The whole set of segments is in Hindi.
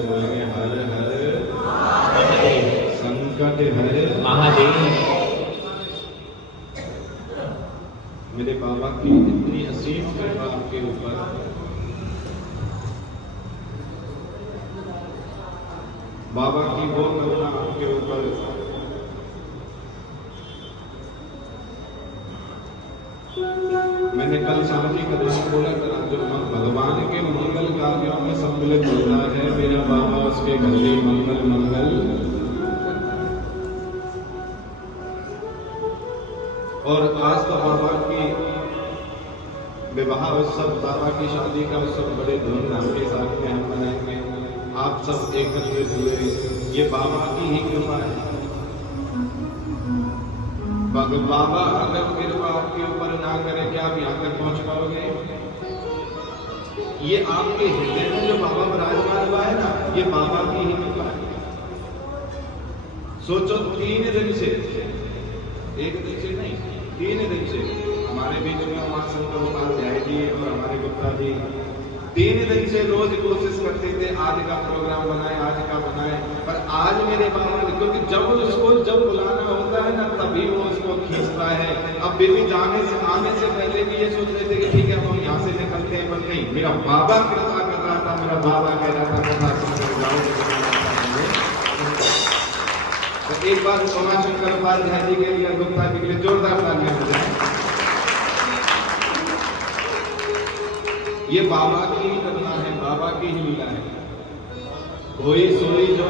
से बोलेंगे हर हर संकट हर महादेव। मेरे बाबा की इतनी असीम कृपा आपके ऊपर, बाबा की वो करुणा आपके ऊपर, मैंने कल शाम जी का दृश्य बोला था, जो भगवान के मंगल कार्यों में सम्मिलित होता है मेरा बाबा, उसके घर में मंगल मंगल। और आज तो बाबा की विवाह उत्सव, बाबा की शादी का उत्सव बड़े धूमधाम के साथ में हम मनाएंगे। आप सब एकत्रित हुए, ये बाबा की ही कृपा है। बाबा अगर कृपा आपके ऊपर ना करे, क्या आप यहाँ तक पहुंच पाओगे? ये आपके हृदय में जो बाबा विराजमान हुआ है ना, ये बाबा की ही कृपा है। सोचो 3 दिन से, 1 दिन से नहीं, 3 दिन से हमारे बीच में उमाशंकर उपाध्याय जी और हमारे गुप्ता जी 3 दिन से रोज कोशिश करते थे आज का प्रोग्राम बनाए, आज का बनाए, पर आज मेरे बाबा ने, क्योंकि जब बुलाना होता है ना तभी वो उसको खींचता है। अब बेबी आने से पहले भी ये सोच रहे थे कि ठीक है हम यहाँ से निकलते हैं, पर नहीं, मेरा बाबा कृपा कर रहा था, मेरा बाबा कह रहा था तो एक बार उमाशंकर उपाध्याय जी के लिए, गुप्ता जी के लिए जोरदार तालियां हो जाए। ये बाबा की ही करना है, बाबा की ही लीला है। कोई सोई जो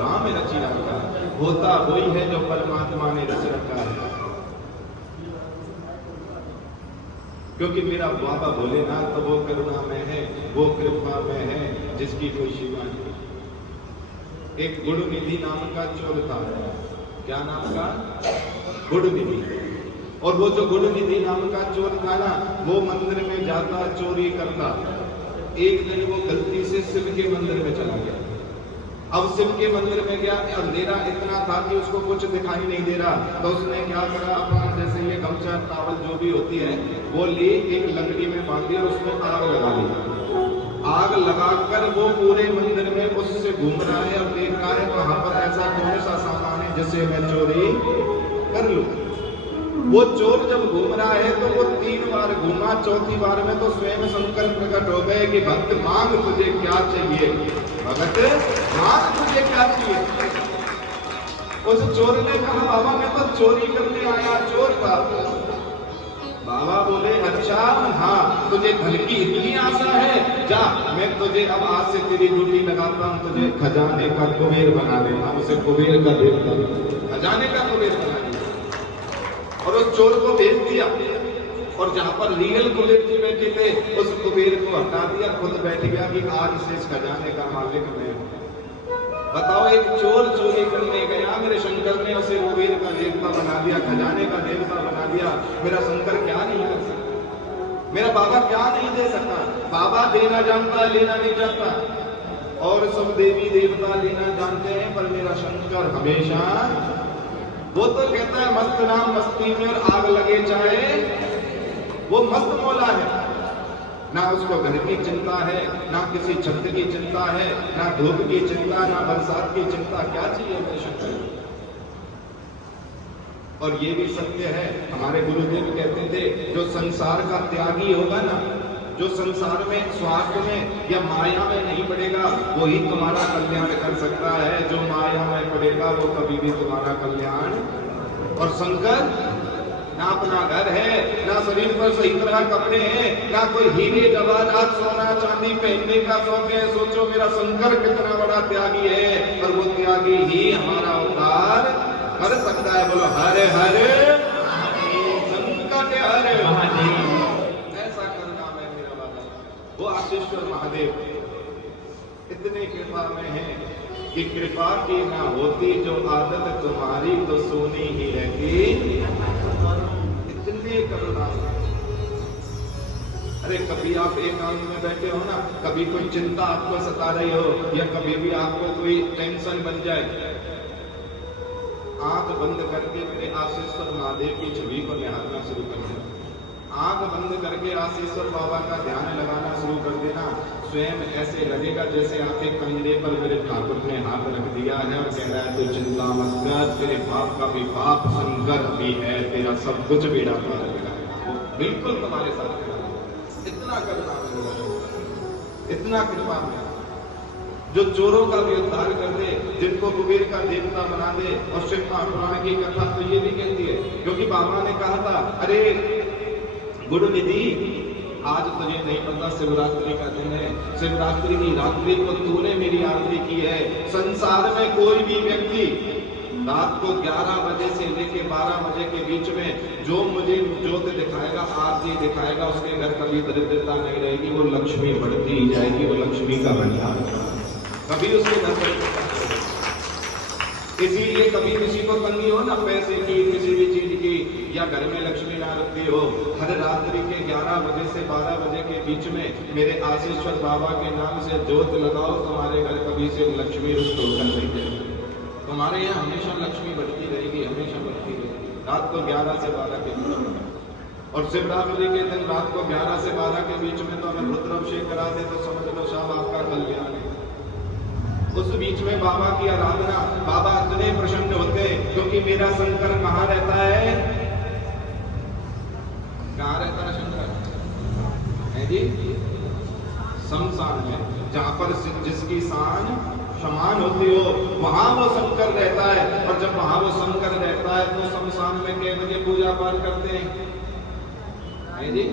राम रचि रखा, होता वही है जो परमात्मा ने रच रखा है। क्योंकि मेरा बाबा भोलेनाथ तो वो करुणा में है, वो कृपा में है जिसकी कोई सीमा नहीं। एक गुणनिधि नाम का चोर था, क्या नाम का? गुणनिधि। और वो जो गुणनिधि नाम का चोर था ना, वो मंदिर में जाता, चोरी करता। एक दिन वो गलती से शिव के मंदिर में चला गया। अब शिव के मंदिर में गया, अंधेरा इतना था कि उसको कुछ दिखाई नहीं दे रहा, तो उसने क्या करा, अपना जैसे ये गमछा टावल जो भी होती है वो ले, एक लकड़ी में बांधी और उसमें आग लगा ली। आग लगाकर वो पूरे मंदिर में उससे घूम रहा है और देख रहा है वहां पर ऐसा कौन सा सामान है जिससे मैं चोरी कर लूं। वो चोर जब घूम रहा है तो वो 3 बार घूमा, 4थी बार में तो स्वयं शंकर प्रकट हो गए कि भक्त मांग तुझे क्या चाहिए, भगत मांग तुझे क्या चाहिए। उस चोर ने कहा बाबा मैं तो चोरी करने आया, चोर था। बाबा बोले अच्छा, हाँ तुझे धन की इतनी आशा है, जा मैं तुझे अब आज से तेरी ड्यूटी लगाता हूँ, तुझे खजाने का कुबेर बना देता हूँ। उसे कुबेर का देवता, खजाने का कुबेर बना दिया और उस चोर को भेज दिया। और जहां पर रियल कुबेर जी बैठे थे, उस कुबेर को हटा दिया, खुद बैठ गया कि आज से इस खजाने का मालिक मैं हूं। बताओ, एक चोर चोरी करने गया, मेरे शंकर ने उसे कुबेर का देवता बना दिया, खजाने का देवता बना दिया। मेरा शंकर क्या नहीं कर सकता, मेरा बाबा क्या नहीं दे सकता। बाबा देना जानता है, लेना नहीं जानता। और सब देवी देवता लेना जानते हैं, पर मेरा शंकर हमेशा, वो तो कहता है मस्त राम मस्ती में और आग लगे चाहे, वो मस्त मौला है। ना उसको घर की चिंता है, ना किसी छत की चिंता है, ना धूप की चिंता, ना बरसात की चिंता। क्या चाहिए मेरे शंकर? और ये भी सत्य है, हमारे गुरुदेव कहते थे जो संसार का त्यागी होगा ना, जो संसार में स्वार्थ में या माया में नहीं पड़ेगा, वही तुम्हारा कल्याण कर सकता है। जो माया में पड़ेगा वो कभी भी तुम्हारा कल्याण। और शंकर ना अपना घर है, ना शरीर पर सही तरह कपड़े हैं, ना कोई हीरे जवाहरात सोना चांदी पहनने का शौक है। सोचो मेरा शंकर कितना बड़ा त्यागी है, और वो त्यागी ही हमारा उद्धार कर सकता है। बोलो हरे हरे संकट हरे महादेव। ऐसा करना है मेरा बाबा, वो आशीश्वर महादेव इतने कृपा में है कि कृपा की ना होती जो आदत तुम्हारी, तो सोनी ही रहती। इतने करुणा। अरे कभी आप एकांत में बैठे हो ना, कभी कोई चिंता आपको सता रही हो, या कभी भी आपको कोई टेंशन बन जाए, आंख बंद करके मेरे आशीश्वर महादेव की छवि को निहारना शुरू कर देना। आंख बंद करके आशीश्वर बाबा का ध्यान लगाना शुरू कर देना। स्वयं ऐसे लगेगा जैसे आपके कंधे पर मेरे ठाकुर ने हाथ रख दिया है और कह रहा है तू चिंता मत कर, तेरे बाप का भी बाप शंकर भी है, तेरा सब कुछ बेड़ा पार करेगा, बिल्कुल तुम्हारे साथ है। इतना करुणा है, इतना कृपा है, जो चोरों का भी उद्धार कर दे, जिनको कुबेर का देवता बना दे। और शिव महापुराण की कथा तो ये भी कहती है, क्योंकि बाबा ने कहा था, अरे गुरु निधि, आज तुझे नहीं पता शिवरात्रि का दिन है, शिवरात्रि की रात्रि को तूने मेरी आरती की है। संसार में कोई भी व्यक्ति रात को 11 बजे से लेके 12 बजे के बीच में जो मुझे ज्योत दिखाएगा, आरती दिखाएगा, उसके घर कभी दरिद्रता नहीं रहेगी, वो लक्ष्मी बढ़ती ही जाएगी, वो लक्ष्मी का भंडार कभी उसके घर पर। इसीलिए कभी किसी को तंगी हो ना पैसे की, किसी भी चीज की, या घर में लक्ष्मी ना रखती हो, हर रात्रि के 11 बजे से 12 बजे के बीच में मेरे आशीश्वर बाबा के नाम से ज्योत लगाओ, तुम्हारे घर कभी से लक्ष्मी रुष्ट होकर नहीं जाएगी, तुम्हारे यहाँ हमेशा लक्ष्मी बढ़ती रहेगी, हमेशा बढ़ती रहेगी। रात को 11 से 12 के बीच में, और शिवरात्रि के दिन रात को 11 से 12 के बीच में तो अगर रुद्राभिषेक करा दे तो समझ लो साहब आपका कल्याण है। उस बीच में बाबा की आराधना, बाबा इतने प्रसन्न होते हैं, क्योंकि मेरा शंकर कहाँ रहता है? कहाँ रहता है शंकर? है जी शमशान में, जहां पर जिसकी शान समान होती हो वहां वो शंकर रहता है। और जब वहां वो शंकर रहता है तो शमशान में कितने बजे पूजा पाठ करते हैं? है जी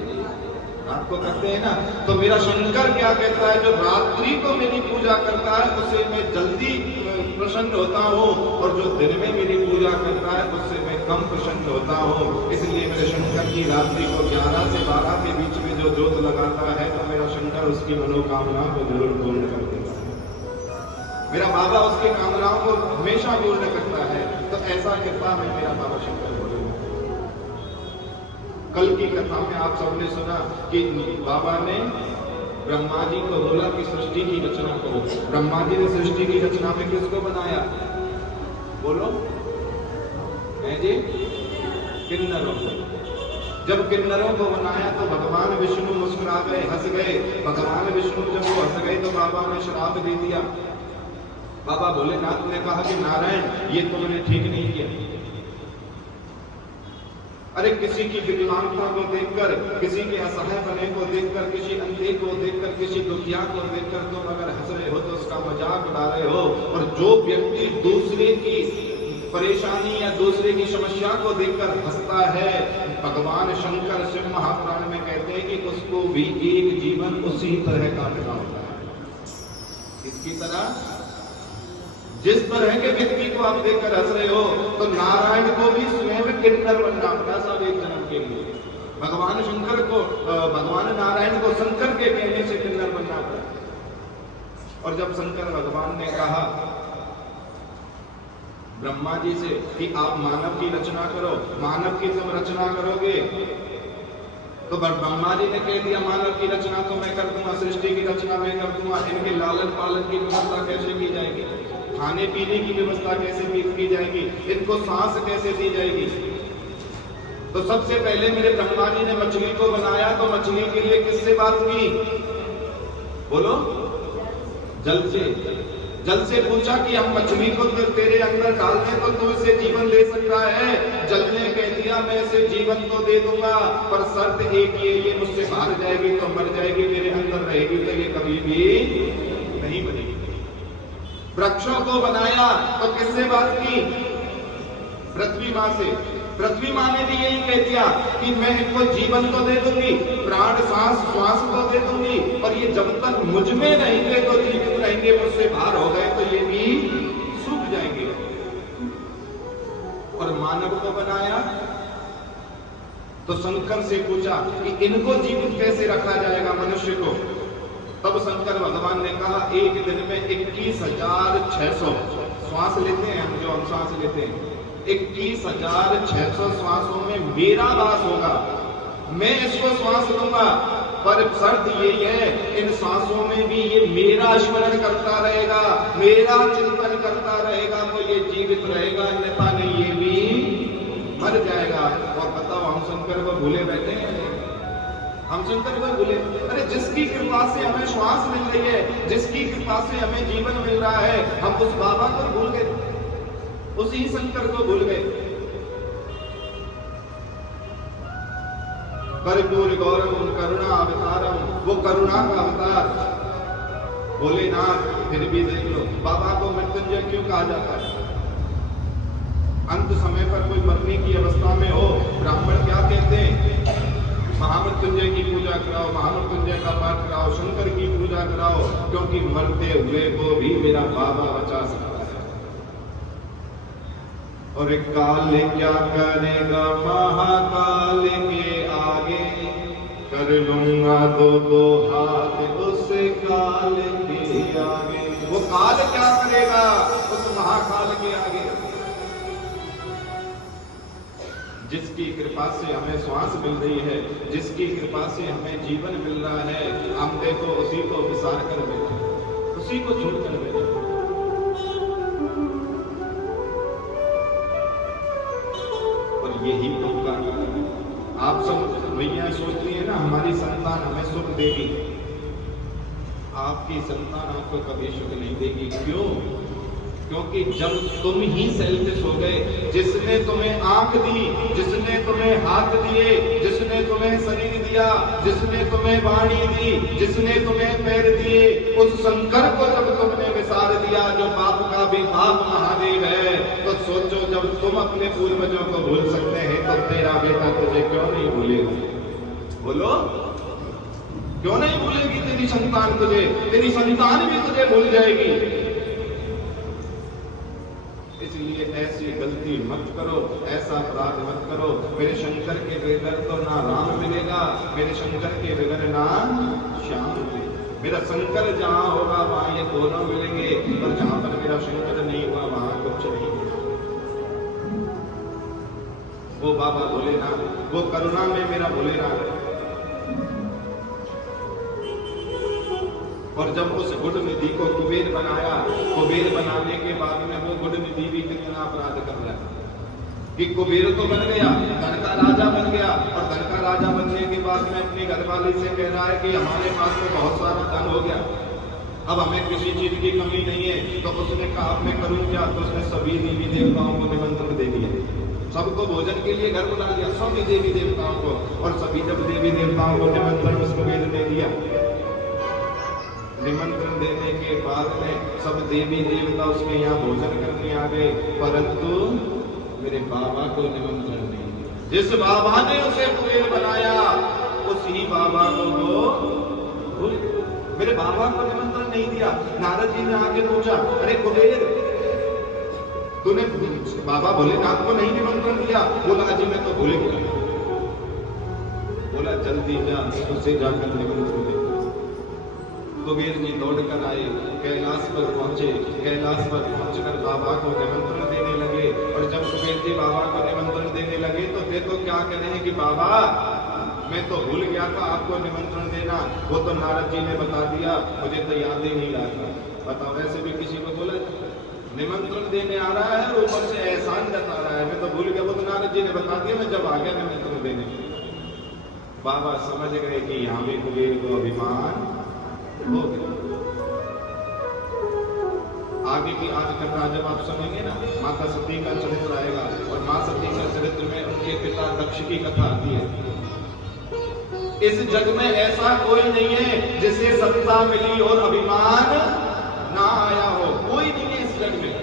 रात को करते हैं ना। तो मेरा शंकर क्या कहता है, जो रात्रि को मेरी पूजा करता है उससे मैं जल्दी प्रसन्न होता हूँ, और जो दिन में मेरी पूजा करता है उससे मैं कम प्रसन्न होता हूँ। इसलिए मेरे शंकर की रात्रि को 11 से 12 के बीच में जो ज्योत लगाता है तो मेरा शंकर उसकी मनोकामना को जरूर पूर्ण कर देता है। मेरा बाबा उसकी कामनाओं को हमेशा पूर्ण करता है। तो ऐसा कृपा है मेरा बाबा शंकर। कल की कथा में आप सबने सुना कि बाबा ने ब्रह्मा जी को बोला कि सृष्टि की रचना करो। ब्रह्मा जी ने सृष्टि की रचना में किसको बनाया? बोलो है जी किन्नरों को। जब किन्नरों को बनाया तो भगवान विष्णु मुस्कुरा गए, हंस गए। भगवान विष्णु जब वो हंस गए तो बाबा ने श्राप दे दिया। बाबा भोलेनाथ ने कहा कि नारायण ये तुमने ठीक नहीं किया। अरे किसी की विकलांगता को देखकर, किसी के असहाय बने को देखकर, किसी अंधे को देखकर, किसी दुखिया को देखकर तुम अगर हंस रहे हो तो उसका मजाक उड़ा रहे हो। और जो व्यक्ति दूसरे की परेशानी या दूसरे की समस्या को देखकर हंसता है, भगवान शंकर शिव महापुराण में कहते हैं कि उसको भी एक जीवन उसी तरह काटना होता है। इसकी तरह जिस तरह के व्यक्ति को आप देखकर हंस रहे हो, तो नारायण को भी स्वयं किन्नर बनना पड़ा सब एक जन्म के लिए। भगवान शंकर को, भगवान नारायण को शंकर के कहने से किन्नर बनना पड़ा। और जब शंकर भगवान ने कहा ब्रह्मा जी से कि आप मानव की रचना करो, मानव की जब रचना करोगे तो ब्रह्मा जी ने कह दिया मानव की रचना तो मैं कर दूंगा, सृष्टि की रचना मैं कर दूंगा, इनके लालन पालन की व्यवस्था कैसे की जाएगी, खाने पीने की व्यवस्था कैसे की जाएगी, इनको सांस कैसे दी जाएगी। तो सबसे पहले मेरे ब्रह्मा जी ने मछली को बनाया, तो मछली के लिए किससे बात की? बोलो जल से। जल से पूछा कि हम मछली को तेरे अंदर डाल दें तो तू इसे जीवन ले सकता है? जल ने कह दिया मैं इसे जीवन तो दे दूंगा, पर शर्त एक ये मुझसे बाहर जाएगी तो मर जाएगी, मेरे अंदर रहेगी तो ये कभी भी नहीं बनेगी। वृक्षों को बनाया तो किससे बात की? पृथ्वी माँ से। पृथ्वी माँ ने भी यही कह दिया कि मैं इनको जीवन तो दे दूंगी, प्राण सांस श्वास तो दे दूंगी, और ये जब तक मुझ में रहेंगे तो जीवित रहेंगे, मुझसे बाहर हो गए तो ये भी सूख जाएंगे। और मानव को बनाया तो शंकर से पूछा कि इनको जीवित कैसे रखा जाएगा मनुष्य को? तब शंकर भगवान ने कहा एक दिन में 21,600 श्वास लेते हैं हम, जो हम श्वास लेते हैं 21,600 श्वासों में मेरा वास होगा, मैं इसको श्वास लूंगा, पर शर्त यही है इन श्वासों में भी ये मेरा स्मरण करता रहेगा, मेरा चिंतन करता रहेगा, तो ये जीवित रहेगा, अन्यथा नहीं ये भी मर जाएगा। और बताओ हम शंकर को भूले बैठे हैं? हम शंकर को बोले, अरे जिसकी कृपा से हमें श्वास मिल रही है, जिसकी कृपा से हमें जीवन मिल रहा है, हम उस बाबा को भूल गए, उसी शंकर को भूल गए। कर्पूर गौरम करुणा अवतारम, वो करुणा का अवतार भोलेनाथ। फिर भी देख लो, बाबा को मृत्युंजय क्यों कहा जाता है? अंत समय पर कोई मरने की अवस्था में हो, ब्राह्मण क्या कहते हैं? महामृत्युंजय की पूजा कराओ, महामृत्युंजय का पाठ कराओ, शंकर की पूजा कराओ, क्योंकि मरते हुए को भी मेरा बाबा बचा सकता है। और काल क्या करेगा महाकाल के आगे, कर लूंगा दो हाथ उस काल के आगे। वो काल क्या करेगा उस महाकाल के आगे? जिसकी कृपा से हमें श्वास मिल रही है, जिसकी कृपा से हमें जीवन मिल रहा है, हम देखो उसी को विसार कर बैठे, उसी को छोड़ कर बैठे। और यही दुख का कारण है। आप सब भैया सोचती है ना, हमारी संतान हमें सुख देगी। आपकी संतान आपको कभी सुख नहीं देगी। क्यों? क्योंकि जब तुम ही सेल्फिश हो गए, जिसने तुम्हें आंख दी, जिसने तुम्हें हाथ दिए, जिसने तुम्हें शरीर दिया, जिसने तुम्हें वाणी दी, जिसने तुम्हें पैर दिए, उस शंकर को जब तुमने विसार दिया, जो पाप का भी पाप महादेव है, तो सोचो जब तुम अपने पूर्वजों को भूल सकते हैं, तो तेरा बेटा तुझे क्यों नहीं भूलेगा? बोलो, क्यों नहीं भूलेगी तेरी संतान तुझे? तेरी संतान भी तुझे भूल जाएगी। इसलिए ऐसी गलती मत करो, ऐसा अपराध मत करो। मेरे शंकर के बगैर तो ना राम मिलेगा, मेरे शंकर के बगैर ना श्याम मिलेगा। मेरा शंकर जहां होगा वहां ये दोनों मिलेंगे, और जहां पर मेरा शंकर नहीं हुआ वहां कुछ नहीं मिलेगा। वो बाबा भोलेनाथ, वो करुणा में मेरा भोलेनाथ। और जब उस गुड़ निधि को कुबेर बनाया, कुबेर बनाने के बाद में वो गुड़ निधि भी कितना अपराध कर रहा है कि कुबेर तो बन गया, धन का राजा बन गया, और धन का राजा बनने के बाद में अपनी घरवाली से कह रहा है कि हमारे पास तो बहुत सारा धन हो गया, अब हमें किसी चीज की कमी नहीं है। तो उसने कहा अब मैं करूं क्या? तो उसने सभी देवी देवताओं को निमंत्रण दे दिया, सबको भोजन के लिए घर बुला लिया, सभी देवी देवताओं को। और सभी जब देवी देवताओं को निमंत्रण उस कुबेर ने दिया, निमंत्रण देने के बाद में सब देवी देवता उसके यहाँ भोजन करने आ गए, परंतु मेरे बाबा को निमंत्रण नहीं दिया। जिस बाबा ने उसे कुबेर बनाया, उसी बाबा को वो मेरे बाबा को निमंत्रण नहीं दिया। नारद जी ने आके पूछा, अरे कुबेर, तूने बाबा भोलेनाथ को नहीं निमंत्रण दिया? बोला जी मैं तो भूल गया। बोला जल्दी जा, उसे जाकर निमंत्रण दे। कुबेर जी दौड़कर आए, कैलाश पर पहुंचे, कैलाश पर पहुंचकर बाबा को निमंत्रण देने लगे। और जब कुबेर जी बाबा को निमंत्रण देने लगे तो देखो क्या कह रहे हैं कि बाबा मैं तो भूल गया था आपको निमंत्रण देना, वो तो नारद जी ने बता दिया, मुझे तो याद ही नहीं रहा। बताओ, वैसे भी किसी को बोला निमंत्रण देने आ रहा है, ऊपर से एहसान जता रहा है, मैं तो भूल गया, वो तो नारद जी ने बता दिया, मैं जब आ गया निमंत्रण देने। बाबा समझ गए कि यहाँ भी कुबेर को अभिमान हो गया। आगे की आज कथा जब आप सुनेंगे ना, माता सती का चरित्र आएगा, और मां सती का चरित्र में उनके पिता दक्ष की कथा आती है। इस जग में ऐसा कोई नहीं है जिसे सत्ता मिली और अभिमान ना आया हो, कोई नहीं है इस जग में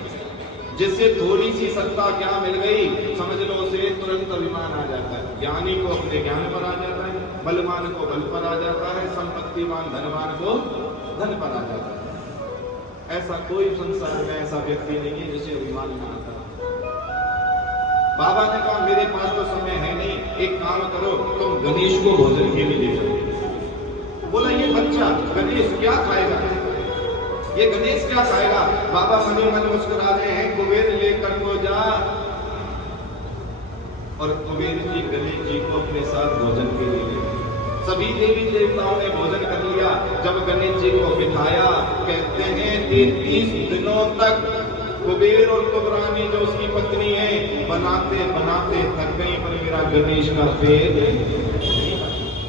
जिससे थोड़ी सी सत्ता क्या मिल गई, समझ लो उसे तुरंत अभिमान आ जाता है। ज्ञानी को अपने ज्ञान पर आ जाता है, बलवान को बल पर आ जाता है, संपत्तिवान धनवान को धन पर आ जाता है। ऐसा कोई संसार में ऐसा व्यक्ति नहीं है जिसे अभिमान ना आता। बाबा ने कहा मेरे पास तो समय है नहीं, एक काम करो तुम गणेश को भोजन के लिए ले जाओ। बोला ये बच्चा गणेश क्या खाएगा, ये गणेश क्या खाएगा? बाबा मनी मन मुस्कुरा रहे हैं, कुबेर लेकर को जा। और कुबेर जी गणेश जी को अपने साथ भोजन के लिए, सभी देवी देवताओं ने भोजन कर लिया। जब गणेश जी को बिठाया, कहते हैं 33 दिनों तक कुबेर और कुबरानी जो उसकी पत्नी है, बनाते बनाते थक गई, पर मेरा गणेश का पेट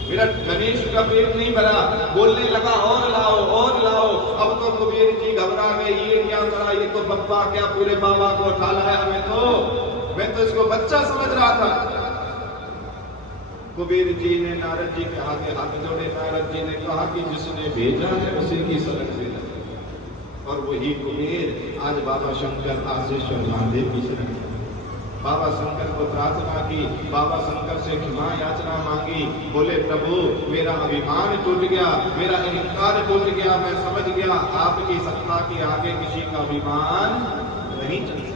मेरा गणेश का पेट नहीं भरा, बोलने लगा और लाओ और लाओ। अब तो कुबेर जी घबरा गए, ये क्या करा, ये तो बप्पा क्या पूरे बाबा को उठा लाया, मैं तो इसको बच्चा समझ रहा था। कुबेर जी ने नारद जी के आगे हाथ जोड़े। नारद जी ने कहा कि जिसने भेजा है उसी की शरण भेजा, और वही कुबेर आज बाबा शंकर आशीश्वर महादेव की शरण। बाबा शंकर को प्रार्थना की, बाबा शंकर से क्षमा याचना मांगी। बोले प्रभु मेरा अभिमान टूट गया, मेरा अहंकार टूट गया, मैं समझ गया आपकी सत्ता के आगे किसी का अभिमान नहीं चल सकता।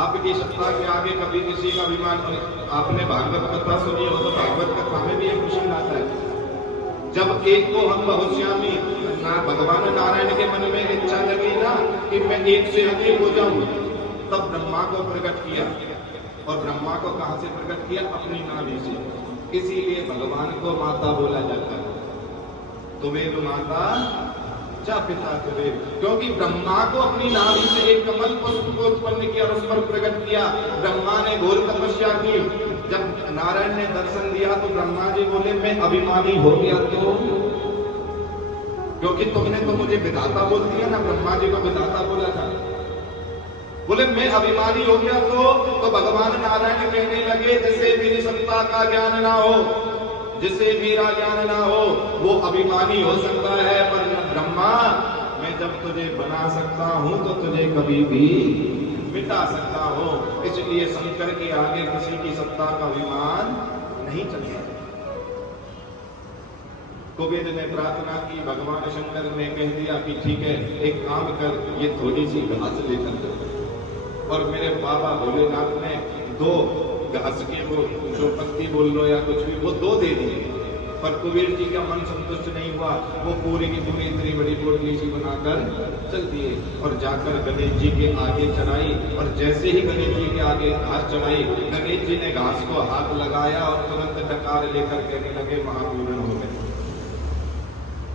आपकी सत्ता के आगे कभी किसी का अभिमान नहीं। आपने भागवत कथा सुनी हो तो भागवत कथा में भी एक प्रश्न आता है, जब एक को हम बहुश्यामी ना भगवान नारायण के मन में इच्छा लगी ना कि मैं एक से अधिक हो जाऊं, तब ब्रह्मा को प्रकट किया। और ब्रह्मा को कहां से प्रकट किया? अपनी नाभि से। इसीलिए भगवान को माता बोला जाता है, तुम्हें माता चा पिता कुबेर, क्योंकि ब्रह्मा को अपनी नाभि से एक कमल पुष्प को उत्पन्न किया और उस पर प्रकट किया। ब्रह्मा ने घोर तपस्या की। जब नारायण ने दर्शन दिया तो ब्रह्मा जी बोले मैं अभिमानी हो गया तो, क्योंकि तुमने तो मुझे विधाता बोल दिया ना, ब्रह्मा जी को विधाता बोला था। बोले मैं अभिमानी हो गया तो भगवान नारायण कहने लगे जिसे मेरी सत्ता का ज्ञान ना हो, जिसे मेरा ज्ञान ना हो वो अभिमानी हो सकता है, पर ब्रह्मा मैं जब तुझे बना सकता हूं तो तुझे कभी भी मिटा सकता हूं। इसलिए शंकर के आगे किसी की सत्ता का अभिमान नहीं चलता। कुबेर ने प्रार्थना की, भगवान शंकर ने कह दिया कि ठीक है एक काम कर, ये थोड़ी सी घास लेकर और मेरे बाबा भोलेनाथ ने 2 घास के वो जो पत्ती बोल लो या कुछ भी वो 2 दे दिए। पर कुबेर जी का मन संतुष्ट नहीं हुआ, वो पूरी की पूरी इतनी बड़ी पोटली सी बनाकर चल दिए और जाकर गणेश जी के आगे चढ़ाई। और जैसे ही गणेश जी के आगे घास चढ़ाई, गणेश जी ने घास को हाथ लगाया और तुरंत डकार लेकर कहने लगे महापूर्ण हो गए।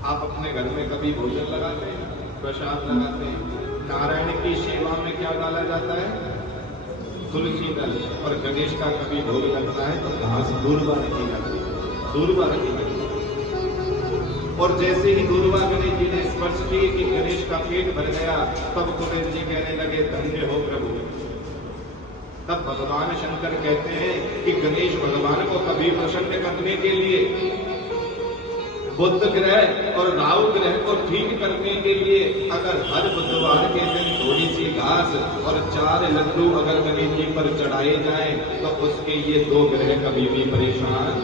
आप अपने घर में कभी भोजन लगाते हैं, प्रसाद लगाते हैं, नारायण की सेवा में क्या डाला जाता है? तुलसी दल। और गणेश का कभी भोग लगता है तो घास दूर्वा रखी जाती है, दूर्वा रखी जाती है। और जैसे ही दूर्वा गणेश जी ने स्पर्श की कि गणेश का पेट भर गया, तब कुबेर जी कहने लगे धन्य हो प्रभु। तब भगवान शंकर कहते हैं कि गणेश भगवान को कभी प्रसन्न करने के लिए बुध ग्रह और राहु ग्रह को ठीक करने के लिए अगर हर बुधवार के दिन थोड़ी सी घास और 4 लड्डू अगर गणेश जी पर चढ़ाए जाएं तो उसके ये 2 ग्रह कभी भी परेशान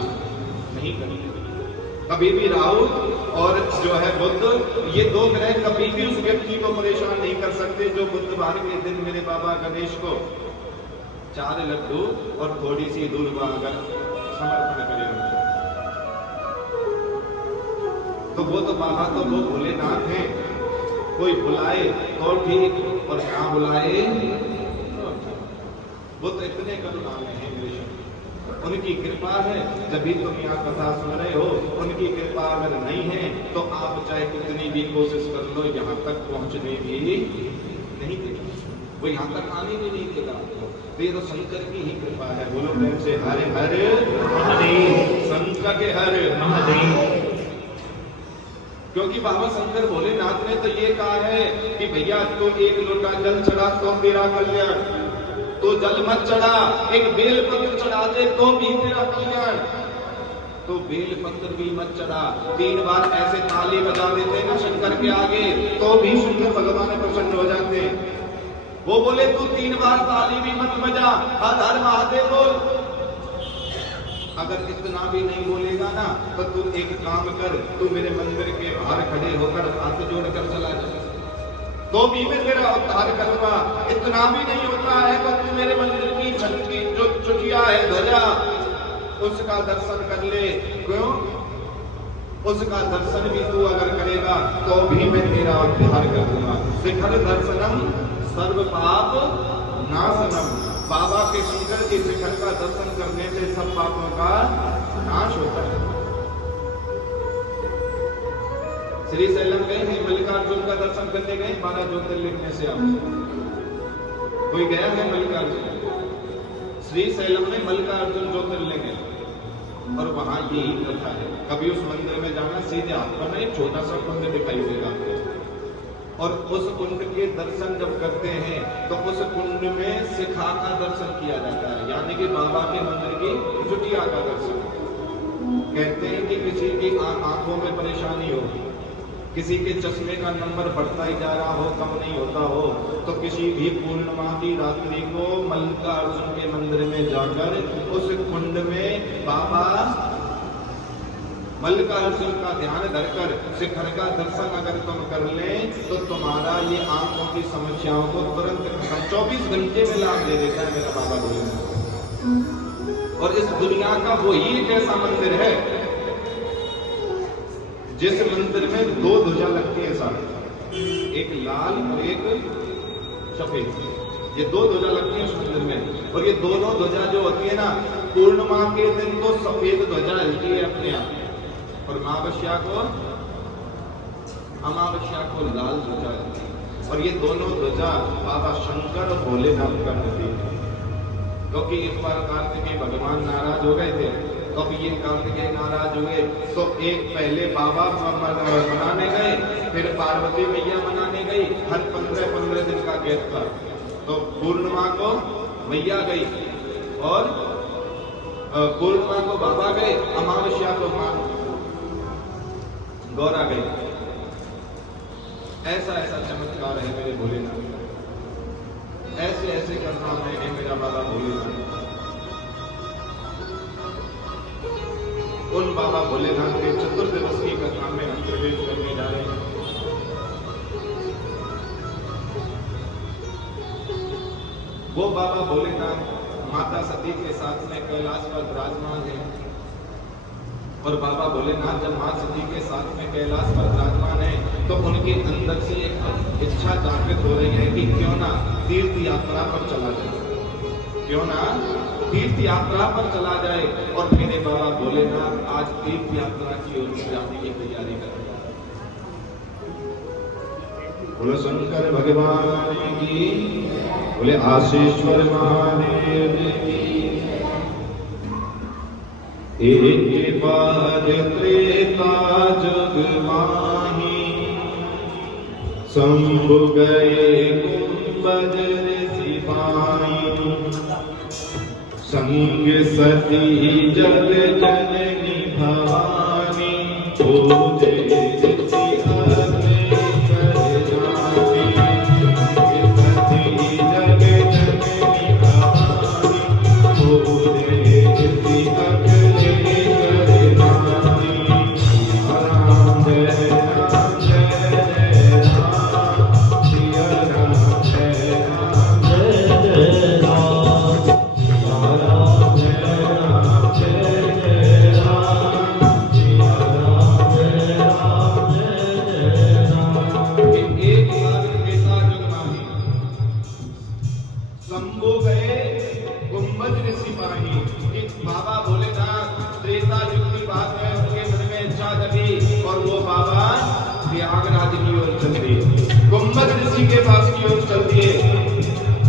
नहीं करेंगे। कभी भी राहु और जो है बुध, ये 2 ग्रह कभी भी उस व्यक्ति को परेशान नहीं कर सकते जो बुधवार के दिन मेरे बाबा गणेश को 4 लड्डू और थोड़ी सी दूर्वा अगर समर्पण करेगा। तो वो तो बाबा तो वो भोलेनाथ हैं, कोई बुलाए तो ठीक और ना बुलाए वो तो इतने करुणामय हैं मेरे शब्द, उनकी कृपा है। जब भी तुम यहाँ कथा सुन रहे हो, उनकी कृपा अगर नहीं है तो आप चाहे कितनी भी कोशिश कर लो, यहाँ तक पहुंचने भी नहीं देगा, वो यहाँ तक आने भी नहीं देगा। तो ये तो शंकर की ही कृपा है। बोलो प्रेम से हर हर महादेव, शंकर के हर महादेव। क्योंकि बाबा शंकर भोलेनाथ ने तो ये कहा है कि भैया तो 1 लोटा जल चढ़ा तो तेरा कल्याण, तो जल मत चढ़ा, एक बेल पत्र चढ़ा दे तो भी तेरा कल्याण, तो बेल पत्र भी मत चढ़ा। 3 बार ऐसे ताली बजा देते ना शंकर के आगे तो भी शंकर भगवान प्रसन्न हो जाते। वो बोले तू 3 बार ताली भी मत बजा, हर हर महादेव बोल। अगर इतना भी नहीं बोलेगा ना तो तू एक काम कर, तू मेरे मंदिर के बाहर खड़े होकर हाथ जोड़कर चला जा, तो भी मैं तेरा उद्धार करूंगा। इतना भी नहीं होता है तो तू मेरे मंदिर की छत की जो चुटिया है ध्वजा, उसका दर्शन कर ले। क्यों? उसका दर्शन भी तू अगर करेगा तो भी मैं तेरा उद्धार कर दूंगा। शिखर दर्शनम सर्व पाप नाशनम। बाबा के शंकर के शिखर का दर्शन करने से सब पापों का नाश होता है। श्री सैलम गए हैं, मल्लिकार्जुन का दर्शन करने गए, 12 ज्योतिर्लिंग में से आप कोई गया है? मल्लिकार्जुन श्री सैलम में मल्लिकार्जुन ज्योतिर्लिंग है, और वहां यही कथा है। कभी उस मंदिर में जाना, सीधे हाथ पर एक छोटा सा कुंड दिखाई देगा, और उस कुंड के दर्शन जब करते हैं तो उस कुंड में शिखा का दर्शन किया जाता है, यानी कि बाबा के मंदिर की चुटिया का दर्शन। कहते हैं कि किसी की आंखों में परेशानी हो, किसी के चश्मे का नंबर बढ़ता ही जा रहा हो, कम नहीं होता हो, तो किसी भी पूर्णिमा की रात्रि को मल्लिकार्जुन के मंदिर में जाकर उस कुंड में बाबा मल्लिकार्जुन का ध्यान धरकर शिखर का दर्शन अगर तुम कर लें तो तुम्हारा ये आंखों की समस्याओं को तुरंत 24 घंटे में लाभ दे देता है मेरा बाबा बोले। और इस दुनिया का वही एक ऐसा मंदिर है जिस मंदिर में 2 ध्वजा लगती है साथ, एक लाल और एक सफेद। ये 2 ध्वजा लगती है उस मंदिर में, और ये दोनों ध्वजा जो होती है ना, पूर्णिमा के दिन तो सफेद ध्वजा हिलती है अपने आप, और अमावस्या को लाल ध्वजा हिलती है। और ये दोनों ध्वजा बाबा शंकर और भोलेनाथ का प्रतीक है। क्योंकि एक बार कार्तिकेय भगवान नाराज हो गए थे, तो ये कार्तिकेय नाराज हुए तो एक पहले बाबा मनाने गए, फिर पार्वती मैया मनाने गई, हर 15-15 दिन का गैप था। तो पूर्णिमा को मैया गई और पूर्णिमा को बाबा गए, अमावस्या को मां गौरा गई। ऐसा ऐसा चमत्कार है मेरे भोलेनाथ, ऐसे ऐसे करना है मेरा बाबा भोलेनाथ। उन बाबा भोलेनाथ के चतुर्दिवस की कथा में हम प्रवेश करने जा रहे हैं। वो बाबा भोलेनाथ माता सती के साथ में कैलाश पर विराजमान है, और बाबा भोलेनाथ जब मां सती के साथ में कैलाश पर विराजमान है तो उनके अंदर से एक इच्छा जागृत हो रही है कि क्यों ना तीर्थ यात्रा पर चला जाए, क्यों ना तीर्थ यात्रा पर चला जाए। और मेरे बाबा भोलेनाथ आज तीर्थ यात्रा की ओर जाने की तैयारी कर रहे हैं। बोलो शंकर भगवान की, बोले आशीश्वर महादेव की। एक बार त्रेता जुग माही, शंभु गए कुंभज सिपाही, संग सती जग जननी भवानी, पूजे के पास की ओर चल दिए।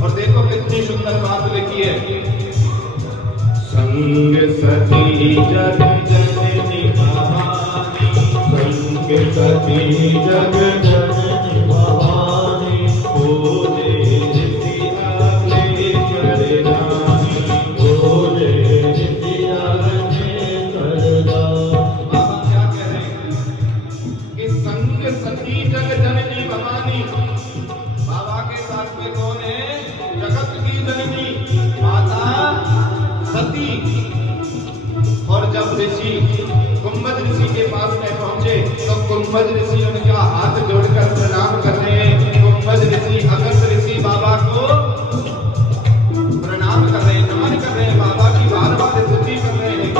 और देखो कितनी सुंदर बात लिखी है, संग सती जग जननी भवानी, संग सती जग जननी भवानी, पूजे ऋषि आगे करे रानी, पूजे ऋषि आगे करे रानी। बाबा क्या कह रहे हैं कि संग सती जग जननी भवानी, साथ में कौन है? जगत की जननी माता सती। और जब ऋषि कुंभज ऋषि के पास में पहुंचे तो कुंभज ऋषि उनका हाथ जोड़कर प्रणाम कर रहे हैं। कुंभज ऋषि अगस्त ऋषि बाबा को प्रणाम कर रहे हैं, नमन कर रहे हैं, बाबा की बार बार स्तुति कर रहे हैं।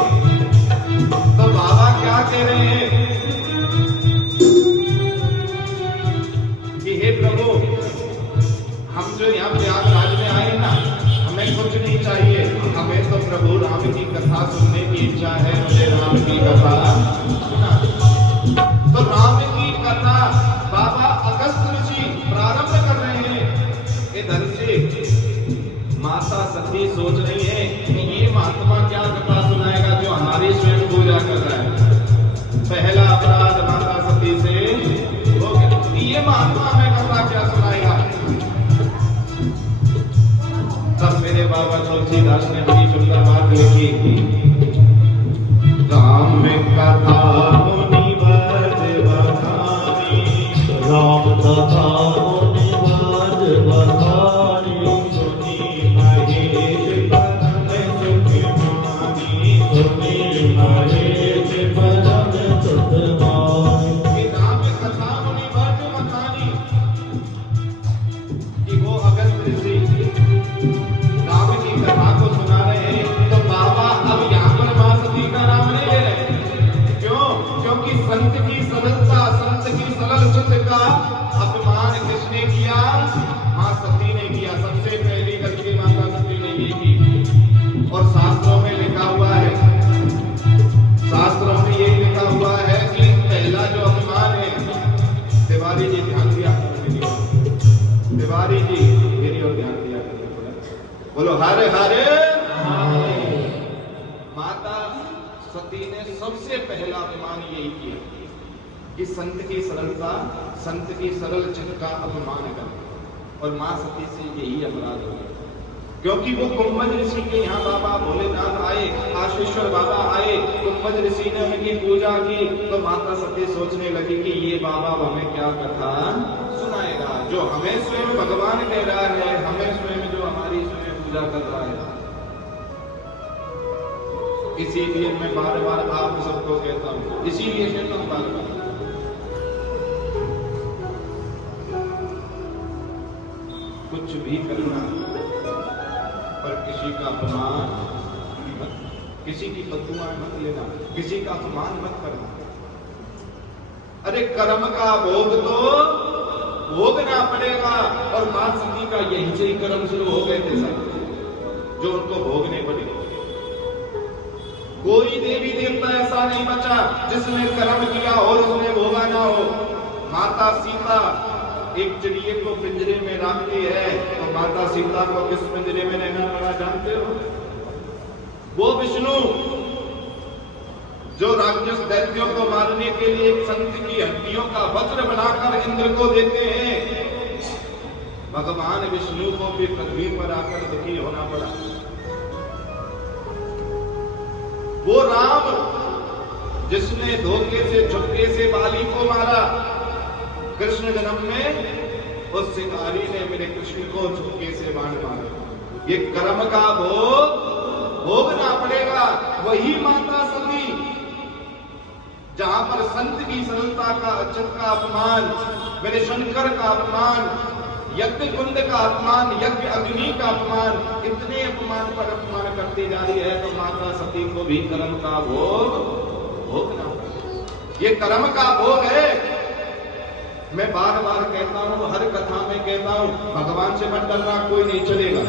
तो बाबा क्या कह रहे हैं कि हे प्रभु, हम जो यहाँ प्रयागराज में आए ना, हमें कुछ नहीं चाहिए, हमें तो प्रभु राम की कथा सुनने की इच्छा है। मुझे राम की कथा सुना। तो राम की कथा बाबा अगस्त ऋषि प्रारंभ कर रहे हैं। इधर से माता सती सोच रही है कि ये महात्मा क्या कथा सुनाएगा जो हमारे स्वयं महात्मा हमें कथा क्या सुनाएगा। तब मेरे बाबा तुलसीदास ने बड़ी सुंदर बात लिखी, राम में कथा मुनि बज बखानी, राम कथा मुनि बज बखानी, सुनी महेश परम सुख मानी, सुनी महेश परम सुख मानी। कि राम कथा मुनि बज बखानी, कि वो अगस्त ऋषि राम की कथा को सुना रहे हैं, तो बाबा अब यहाँ पर मां सती का नाम नहीं ले रहे। क्यों? क्योंकि संत की सरलता, संत की सरल चित्त का अपमान किसने किया? मां सती ने किया। सबसे पहली गलती माता सती ने ये की। और शास्त्रों में लिखा हुआ है, शास्त्रों में ये लिखा हुआ है कि पहला जो अपमान है, तिवारी जी ध्यान दिया करें, तिवारी जी मेरी ओर ध्यान दिया करें, बोलो हरे हरे। माता सती ने सबसे पहला अपमान यही किया कि संत की सरलता, संत की सरल चित्त का अपमान कर। और मां सती से यही अपराध हो गया, क्योंकि वो कुंभज ऋषि के यहाँ बाबा भोलेनाथ आए, आशीश्वर बाबा आए, कुंभज ऋषि ने उनकी पूजा की, तो माता सती सोचने लगी कि ये बाबा हमें क्या कथा सुनाएगा, जो हमें स्वयं भगवान कह रहा है, हमें स्वयं जो हमारी स्वयं पूजा कर रहा है। इसीलिए मैं बार बार आप सबको कहता हूं, इसीलिए कहता हूं बार बार, कुछ भी करना पर किसी का अपमान मत, किसी की बददुआएं मत लेना, किसी का अपमान मत करना। अरे कर्म का भोग तो भोगना पड़ेगा। और मां सती का यहीं से ही कर्म शुरू हो गए थे सब, जो उनको भोगने पड़े। कोई देवी देवता ऐसा नहीं बचा जिसने कर्म किया और उसने भोगा ना हो। माता सीता एक चिड़िए को पिंजरे में रखती है, तो माता सीता को किस पिंजरे में रहना पड़ा जानते हो? वो विष्णु जो राक्षस दैत्यों को मारने के लिए एक संत की हड्डियों का वज्र बनाकर इंद्र को देते हैं, भगवान विष्णु को भी पृथ्वी पर आकर दुखी होना पड़ा। वो राम जिसने धोखे से चुपके से बाली को मारा, कृष्ण जन्म में उस शिकारी ने मेरे कृष्ण को चुपके से बाण मारा। ये कर्म का भोग भोगना पड़ेगा। वही माता सती जहां पर संत की सरलता का, अच्युत का अपमान, मेरे शंकर का अपमान, यज्ञ कुंड का अपमान, यज्ञ अग्नि का अपमान, इतने अपमान पर अपमान करती जा रही है, तो माता सती को भी कर्म का भोग भोगना पड़ेगा। ये कर्म का भोग है। मैं बार बार कहता हूं, हर कथा में कहता हूं, भगवान से मत डरना, कोई नहीं चलेगा।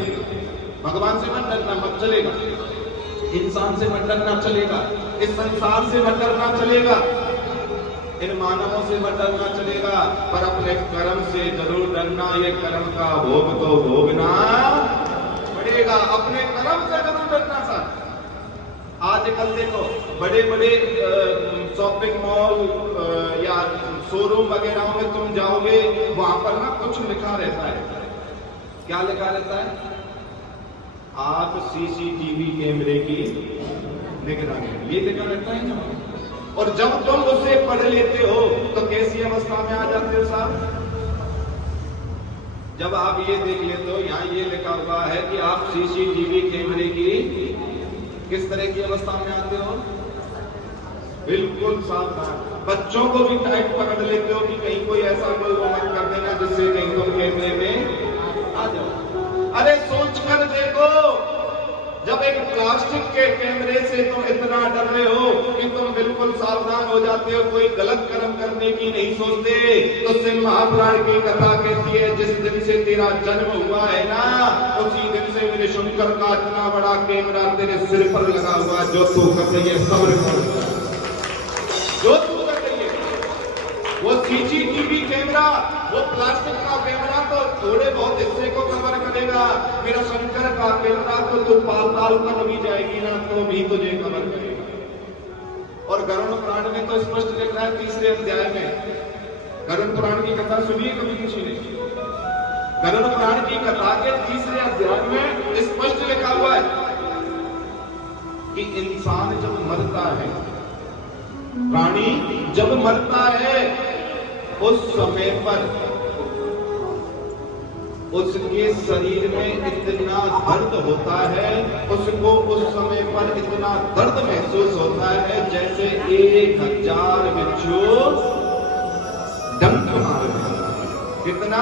भगवान से मत डरना, मत चलेगा। इंसान से मत डरना, चलेगा। इस संसार से मत डरना, चलेगा। इन मानवों से मत डरना, चलेगा। पर अपने कर्म से जरूर डरना। ये कर्म का भोग तो भोगना पड़ेगा। अपने कर्म से जरूर डरना। सर आजकल देखो बड़े बड़े शॉपिंग मॉल या शोरूम वगैरह में तुम जाओगे, वहां पर ना कुछ लिखा रहता है। क्या लिखा रहता है? आप सीसीटीवी कैमरे की निगरानी, ये लिखा रहता है ना। और जब तुम उसे पढ़ लेते हो तो कैसी अवस्था में आ जाते हो साहब? जब आप ये देख लेते हो, यहाँ ये लिखा हुआ है कि आप सीसीटीवी कैमरे की किस तरह की अवस्था में आते हो? बिल्कुल सावधान। बच्चों को भी टाइट पकड़ लेते हो कि कहीं कोई ऐसा कोई वो मत कर देना जिससे कहीं तुम कैमरे में आ जाओ। अरे सोच कर देखो, जब एक प्लास्टिक के कैमरे से तुम इतना डर रहे हो कि तुम बिल्कुल सावधान हो जाते हो, कोई गलत कर्म करने की नहीं सोचते, तो सिंह महापुराण की कथा कहती है जिस दिन से तेरा जन्म हुआ है ना, उसी दिन से मेरे शंकर का इतना बड़ा कैमरा तेरे सिर पर लगा हुआ है। जो तू कर रही है सब्र कर, जो तू कर रही है। वो सीसीटीवी कैमरा, वो प्लास्टिक का कैमरा तो थोड़े बहुत हिस्से को कवर करेगा। मेरा शंकर का कैमरा तो तू पाताल तक भी जाएगी ना तो भी तुझे कवर करेगा। और गरुड़ पुराण में तो स्पष्ट लिखा है 3रे अध्याय में, गरुड़ पुराण की कथा सुनिए कभी किसी ने? गरुड़ पुराण की कथा के 3रे अध्याय में स्पष्ट लिखा हुआ है कि इंसान जब मरता है, प्राणी जब मरता है, उस समय पर उसके शरीर में इतना दर्द होता है, उसको उस समय पर इतना दर्द महसूस होता है जैसे 1000 बिच्छू डंक मार रहे हैं। कितना?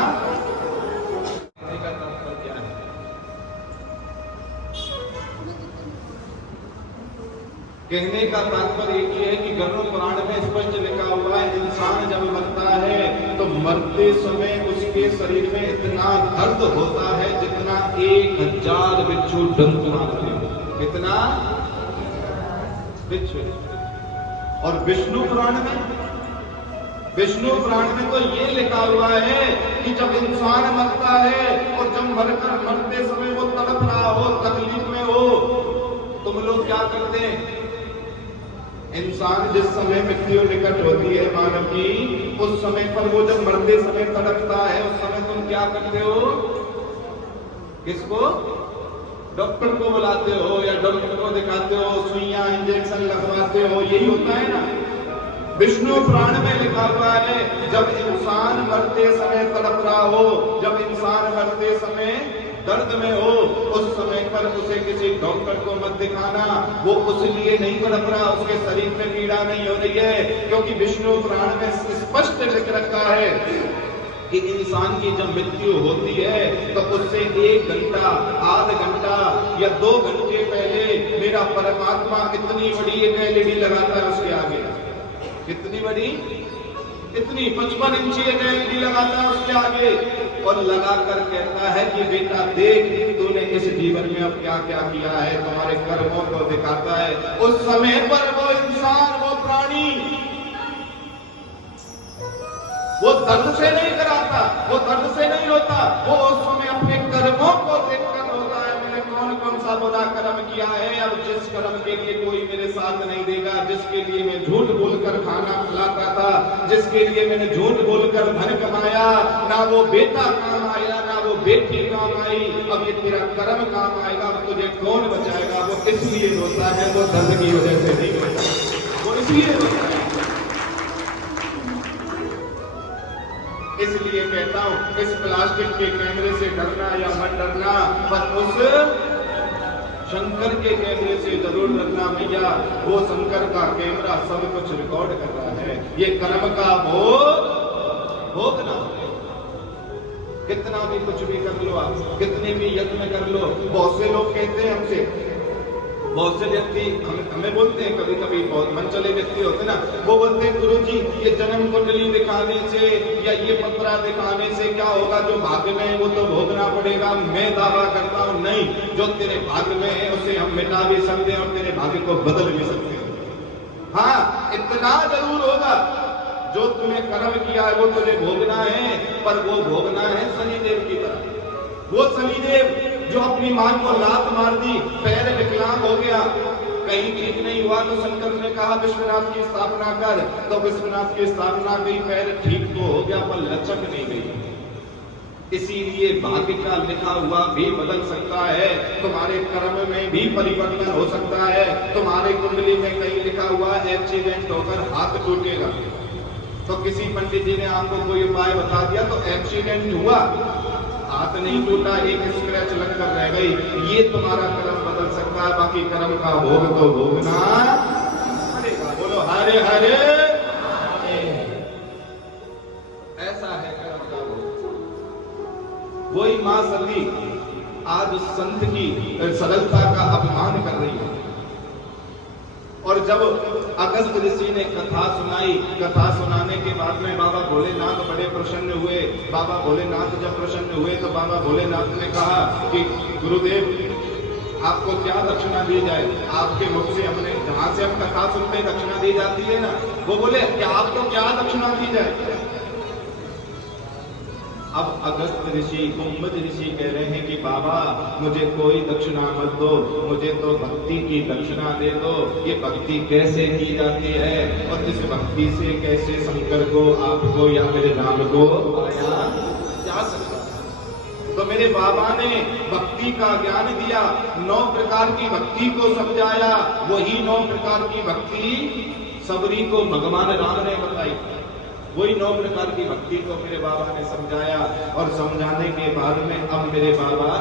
कहने का तात्पर्य ये है कि गरुड़ पुराण में स्पष्ट लिखा हुआ है, इंसान जब मरता है तो मरते समय उसके शरीर में इतना दर्द होता है जितना 1000 बिच्छू डंक मारते हैं। कितना बिच्छू? और विष्णु पुराण में तो ये लिखा हुआ है कि जब इंसान मरता है और जब मरते समय वो तड़प रहा हो, तकलीफ में हो, तुम लोग क्या करते हैं? इंसान जिस समय मृत्यु निकट होती है मानव की, उस समय पर वो जब मरते समय तड़पता है, उस समय तुम क्या करते हो? किसको? डॉक्टर को बुलाते हो या डॉक्टर को दिखाते हो, सुइयां इंजेक्शन लगवाते हो, यही होता है ना। विष्णु पुराण में लिखा हुआ है जब इंसान मरते समय तड़प रहा हो, जब इंसान मरते समय दर्द में हो, उस समय पर उसे किसी डॉक्टर को मत दिखाना। वो उसलिए नहीं तड़प रहा, उसके शरीर में पीड़ा नहीं हो रही है, क्योंकि विष्णु पुराण में स्पष्ट लिख रखा है कि इंसान की जब मृत्यु होती है तो उससे 1 घंटा, आधा घंटा या 2 घंटे पहले मेरा परमात्मा इतनी बड़ी एक LED लगाता है उसके आगे। कितनी बड़ी? इतनी 55 इंची एक LED लगाता है उसके आगे और लगाकर कहता है कि बेटा देख, तूने इस जीवन में अब क्या क्या किया है, तुम्हारे कर्मों को दिखाता है। उस समय पर वो इंसान, वो प्राणी, वो दर्द से नहीं कराता, वो दर्द से नहीं होता, वो उस समय अपने कर्मों को देखकर होता है, मैंने कौन कौन सा बुरा कर्म किया है। अब जिस कर्म के लिए कोई मेरे साथ नहीं देगा, जिसके लिए मैं झूठ बोलकर खाना खिलाता था, जिसके लिए मैंने झूठ बोलकर धन कमाया, ना वो बेटा काम आया, ना वो बेटी काम आई, अब ये तेरा कर्म काम आएगा, अब तुझे कौन बचाएगा। वो इसलिए रोता है, वो दर्द की वजह से नहीं रोता, वो इसलिए रोता है। इसलिए कहता हूं, इस प्लास्टिक के कैमरे से डरना या मत डरना, पर उस शंकर के कैमरे से जरूर डरना भैया। वो शंकर का कैमरा सब कुछ रिकॉर्ड कर रहा है। ये कर्म का भोगना। कितना भी कुछ भी कर लो आप, कितने भी यत्न कर लो। बहुत से लोग कहते हैं हमसे, बहुत से व्यक्ति हमें बोलते हैं, कभी कभी बहुत मन चले व्यक्ति होते ना, वो बोलते हैं गुरुजी ये जन्म कुंडली दिखाने से या ये पत्रा दिखाने से क्या होगा, जो भाग्य में है वो तो भोगना पड़ेगा। मैं दावा करता हूं नहीं, जो तेरे भाग्य में है उसे हम मिटा भी सकते हैं और तेरे भाग्य को बदल भी सकते हैं। हाँ, इतना जरूर होगा, जो तूने कर्म किया है वो तुझे भोगना है, पर वो भोगना है शनिदेव की तरह। वो शनिदेव जो अपनी मां को लात मार दी, पैर विकलांग हो गया, कहीं ठीक नहीं हुआ तो शंकर ने कहा विश्वनाथ की स्थापना कर, तो विश्वनाथ की स्थापना की, पैर ठीक तो हो गया पर लचक नहीं गई। इसीलिए भाग्य का लिखा हुआ भी बदल सकता है, तुम्हारे कर्म में भी परिवर्तन हो सकता है। तुम्हारे कुंडली में कहीं लिखा हुआ एक्सीडेंट होकर हाथ टूटेगा, तो किसी पंडित जी ने आपको कोई उपाय बता दिया तो एक्सीडेंट हुआ, हाथ नहीं टूटा, एक स्क्रैच लगकर रह गई। ये तुम्हारा कर्म बदल सकता है, बाकी कर्म का भोग तो भोगना पड़ेगा। बोलो हरे हरे। ऐसा है कर्म का भोग। वही मां सती आज उस संत की सरलता का अपमान कर रही है। और जब अगस्त ऋषि ने कथा सुनाई, कथा सुनाने के बाद में बाबा भोलेनाथ बड़े प्रसन्न हुए। बाबा भोलेनाथ जब प्रसन्न हुए तो बाबा भोलेनाथ ने कहा कि गुरुदेव आपको क्या दक्षिणा दी जाए। आपके मुख से हमने, जहां से हम कथा सुनते दक्षिणा दी जाती है ना, वो बोले क्या आपको क्या दक्षिणा दी जाए। अब अगस्त ऋषि कुंभज ऋषि कह रहे हैं कि बाबा मुझे कोई दक्षिणा मत दो, मुझे तो भक्ति की दक्षिणा दे दो। ये भक्ति कैसे की जाती है और इस भक्ति से कैसे शंकर को, आपको या मेरे राम को पाया जा सकता है। तो मेरे बाबा ने भक्ति का ज्ञान दिया, 9 प्रकार की भक्ति को समझाया। वही 9 प्रकार की भक्ति सबरी को भगवान राम ने बताई। वही 9 प्रकार की भक्ति को मेरे बाबा ने समझाया और समझाने के बाद में अब मेरे बाबा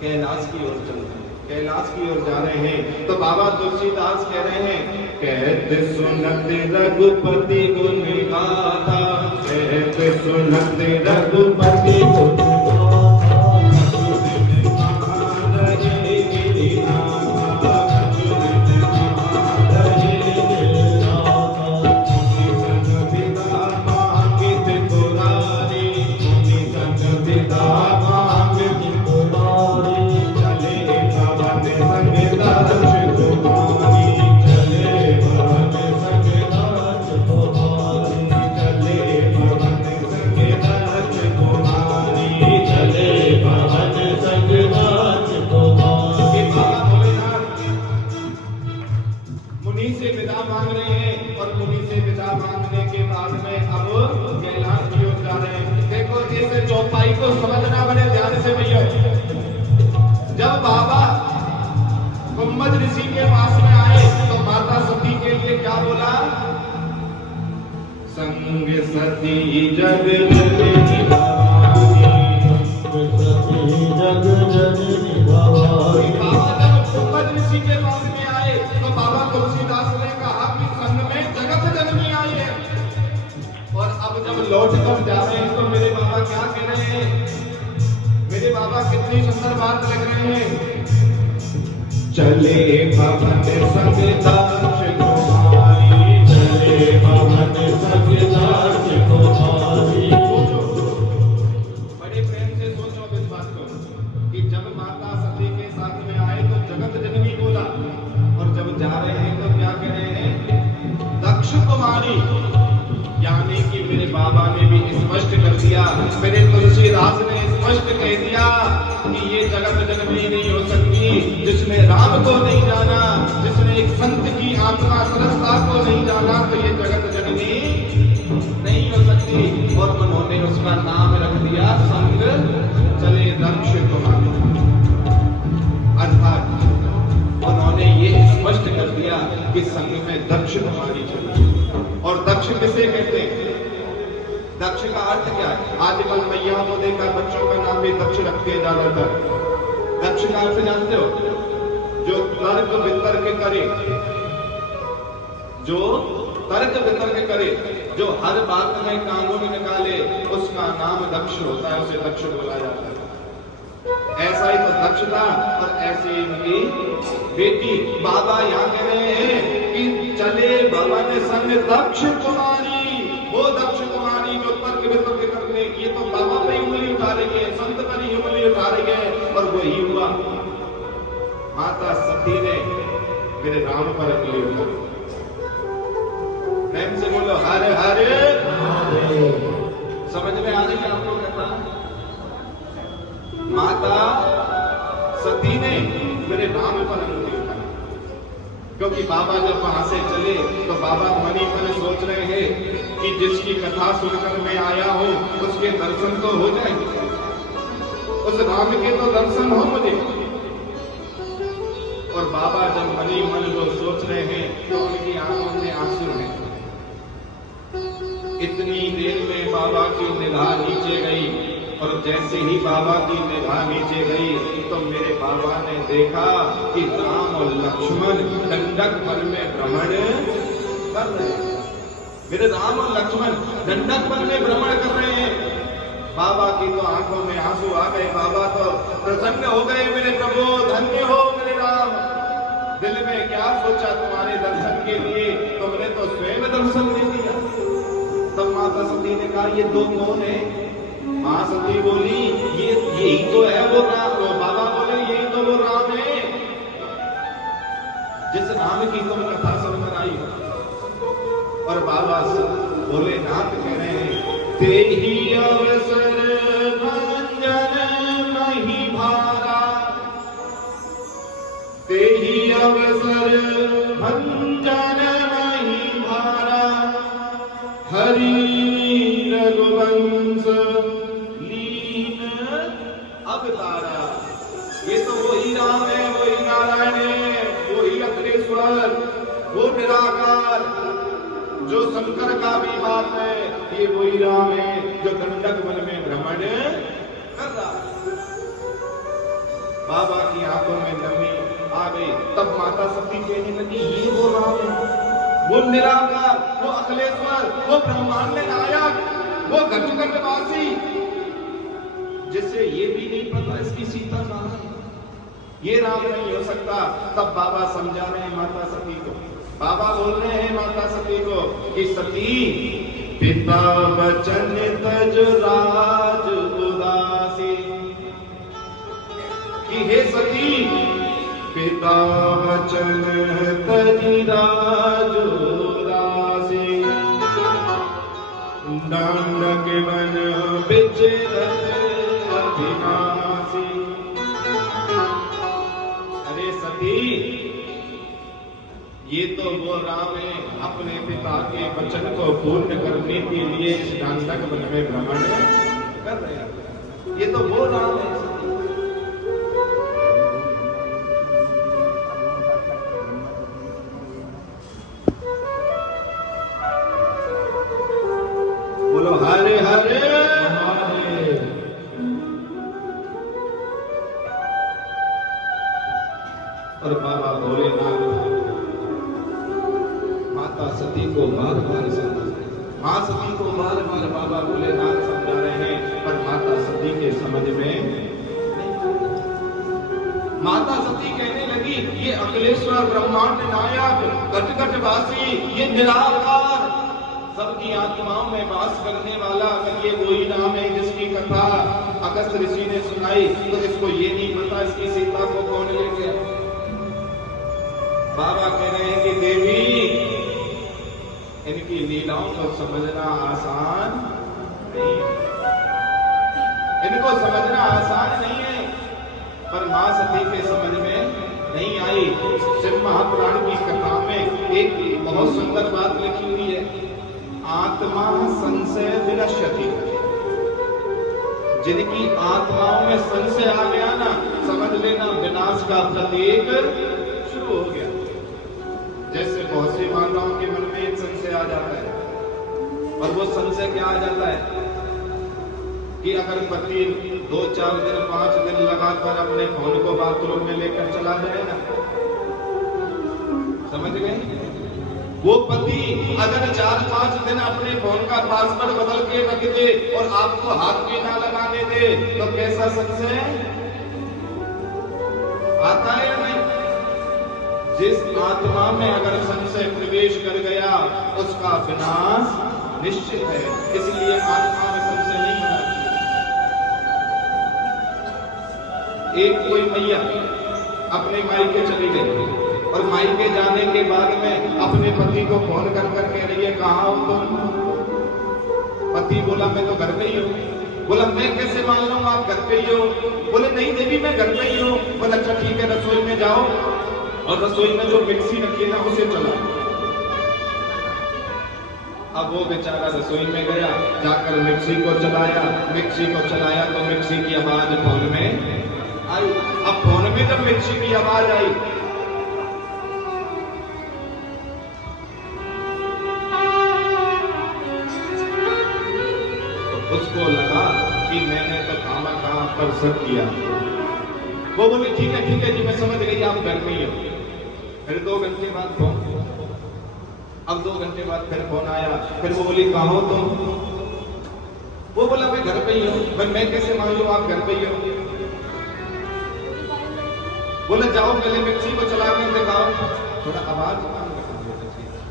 कैलाश की ओर चल रहे हैं, कैलाश की ओर जा रहे हैं। तो बाबा तुलसीदास कह रहे हैं, कहते सुनत रघुपति गुण गाथा, कहते सुनत रघुपति गुण गाथा, समझना बड़े ध्यान से भैया। जब बाबा कुंभज ऋषि के पास में आए तो माता सती के लिए क्या बोला? संग सती जग जननी भवानी, सती जग जननी भवानी। बाबा जब कुंभज ऋषि के पास में आए तो बाबा तुलसीदास ने कहा कि संग में जगत जननी आई है। और अब जब लौट कर जा रहे हैं तो मेरे बाबा क्या कह रहे हैं? मेरे बाबा कितनी सुंदर बात लग रहे हैं। चले भवन सविताक्ष कुमारी, चले भवन सविताक्ष कुमारी। बड़े प्रेम से सोचो इस बात को कि जब माता सती के साथ में आए तो जगत जननी बोला, और जब जा रहे हैं तो क्या कह रहे हैं? दक्ष कुमारी। यानी कि मेरे बाबा ने भी स्पष्ट कर दिया, मेरे तुलसीदास ने स्पष्ट कह दिया कि ये जगत जननी नहीं हो सकती। जिसने राम को नहीं जाना, जिसने एक संत की आत्मा सरसता को नहीं जाना, तो ये जगत जननी नहीं हो सकती। और उन्होंने उसका नाम रख दिया संग चले दक्ष कुमारी। अर्थात उन्होंने ये स्पष्ट कर दिया कि संग में दक्ष कुमारी चली। और दक्ष किसे कहते हैं? दक्ष का अर्थ क्या है? आजकल मैया को देखा बच्चों का नाम भी दक्ष रखते हैं ज्यादातर। दक्ष का अर्थ जानते हो? जो तर्क वितर्क करे, जो तर्क वितर्क करे, जो हर बात में कानून निकाले, उसका नाम दक्ष होता है, उसे दक्ष बोला जाता है। ऐसा ही तो दक्ष था और ऐसी इनकी बेटी। बाबा यहाँ कह रहे हैं कि चले भवन संग दक्ष कुमारी। वो दक्ष कुमारी जो तर्क वितर्क करने, ये तो बाबा पे उंगली उठा रही है, संत पर ही उंगली उठा रही है। और वही हुआ, माता सती ने मेरे राम पर उंगली उठाई। प्रेम से बोलो हर हर। समझ में आ रही है आपको? कहता माता सती ने मेरे नाम पर उंगली उठाई। क्योंकि बाबा जब वहां से चले तो बाबा मन ही मन सोच रहे हैं कि जिसकी कथा सुनकर मैं आया हूं उसके दर्शन तो हो जाएंगे, उस राम के तो दर्शन हो मुझे। और बाबा जब मन ही मन वो सोच रहे हैं तो उनकी आंखों में आंसू हैं। इतनी देर में बाबा की निगाह नीचे गई, और जैसे ही बाबा की निगाह नीचे गई तो मेरे बाबा ने देखा कि राम और लक्ष्मण दंडक वन में भ्रमण कर रहे हैं। मेरे राम और लक्ष्मण दंडक वन में भ्रमण कर रहे हैं। बाबा की तो आंखों में आंसू आ गए। बाबा तो प्रसन्न हो गए, मेरे प्रभु धन्य हो मेरे राम। दिल में क्या सोचा तुम्हारे दर्शन के लिए, तुमने तो स्वयं दर्शन दे दिया। तब माता सती ने कहा ये दो कौन है? मां सती बोली ये यही तो है वो राम। बाबा बोले यही तो वो राम है जिस राम की तुम कथा सुनकर आई। और बाबा भोलेनाथ कह रहे हैं ते ही अवसर अवतारा। ये तो वही राम है, वही नारायण है, वही अखिलेश्वर, वो निराकार जो शंकर का भी बाप है। ये वही राम है जो दंडक वन में भ्रमण कर रहा है। बाबा की आंखों में नमी आ गई। तब माता सती कहने लगी, ये वो राम है, वो निराकार, वो अखिलेश्वर, वो ब्रह्मांड नायक, वो घटघटवासी, जिससे ये भी नहीं पता इसकी सीता कहां है। ये राम नहीं हो सकता। तब बाबा समझा रहे हैं माता सती को। बाबा बोल रहे हैं माता सती को कि सती, पिता वचन तज राज उदासी, कि हे सती, पिता वचन तज राज उदासी, दंडक वन विचरत अविनाशी। अरे सती, ये तो वो राम है, अपने पिता के वचन को पूर्ण करने के लिए इस दंडक वन में भ्रमण कर रहे हैं। ये तो वो राम है। बोलो हरे हरे हरे। और बाबा भोलेनाथ माता सती को बार बार समझा, मां सती को बार बार बाबा भोलेनाथ समझा रहे हैं, पर माता सती के समझ में नहीं। माता सती कहने लगी, ये अखिलेश्वर, ब्रह्मांड नायक, घटघटवासी, ये निराकार, सबकी आत्माओं में वास करने वाला, अगर ये वही नाम है जिसकी कथा अगस्त ऋषि ने सुनाई, तो इसको ये नहीं पता इसकी सीता को कौन ले गया। बाबा कह रहे हैं कि देवी, इनकी लीलाओं को समझना आसान नहीं है, इनको समझना आसान नहीं है। पर मां सती के समझ में नहीं आई। शिव महापुराण की कथा में एक बहुत सुंदर बात लिखी हुई है, आत्मा संशय विनश्यति। जिनकी आत्माओं में संशय आ गया ना, समझ लेना विनाश का प्रतीक शुरू हो गया। जैसे बहुत सी माताओं के मन में एक संशय आ जाता है, और वो संशय क्या आ जाता है कि अगर पति 2-4 दिन 5 दिन लगातार अपने फोन को बाथरूम में लेकर चला जाए ना, समझ गए, वो पति अगर 4-5 दिन अपने फोन का पासवर्ड बदल के रख दे और आपको हाथ भी ना लगाने दे, तो कैसा संशय आता है या नहीं? जिस आत्मा में अगर संशय प्रवेश कर गया, उसका विनाश निश्चित है। इसलिए आत्मा में संशय नहीं होना चाहिए। एक कोई मैया अपने मायके चली गई, और मायके जाने के बाद में अपने पति को फोन कर कर कह रही है, कहाँ हो तुम? पति बोला, मैं तो घर पे ही हूँ। बोला, मैं कैसे मान लूं आप घर पे ही हो? बोले, नहीं देवी, मैं घर पे ही हूँ। बोला, अच्छा ठीक है, रसोई में जाओ और रसोई में जो मिक्सी रखी है ना, उसे चलाओ। अब वो बेचारा रसोई में गया, जाकर मिक्सी को चलाया। मिक्सी को चलाया तो मिक्सी की आवाज फोन में आई। अब फोन में जब मिक्सी की आवाज आई, तो उसको लगा कि मैंने तो खामा पर सब किया। वो बोले, ठीक है जी, मैं समझ गई, आप घर में ही हो। फिर 2 घंटे बाद फोन, अब 2 घंटे बाद फिर फोन आया। फिर वो बोली, कहाँ हो तुम? वो बोला, मैं घर पे ही हूँ। मैं कैसे मान लूं आप घर पे ही हो? बोले, जाओ पहले मिक्सी को चला कर दिखाओ। थोड़ा आवाज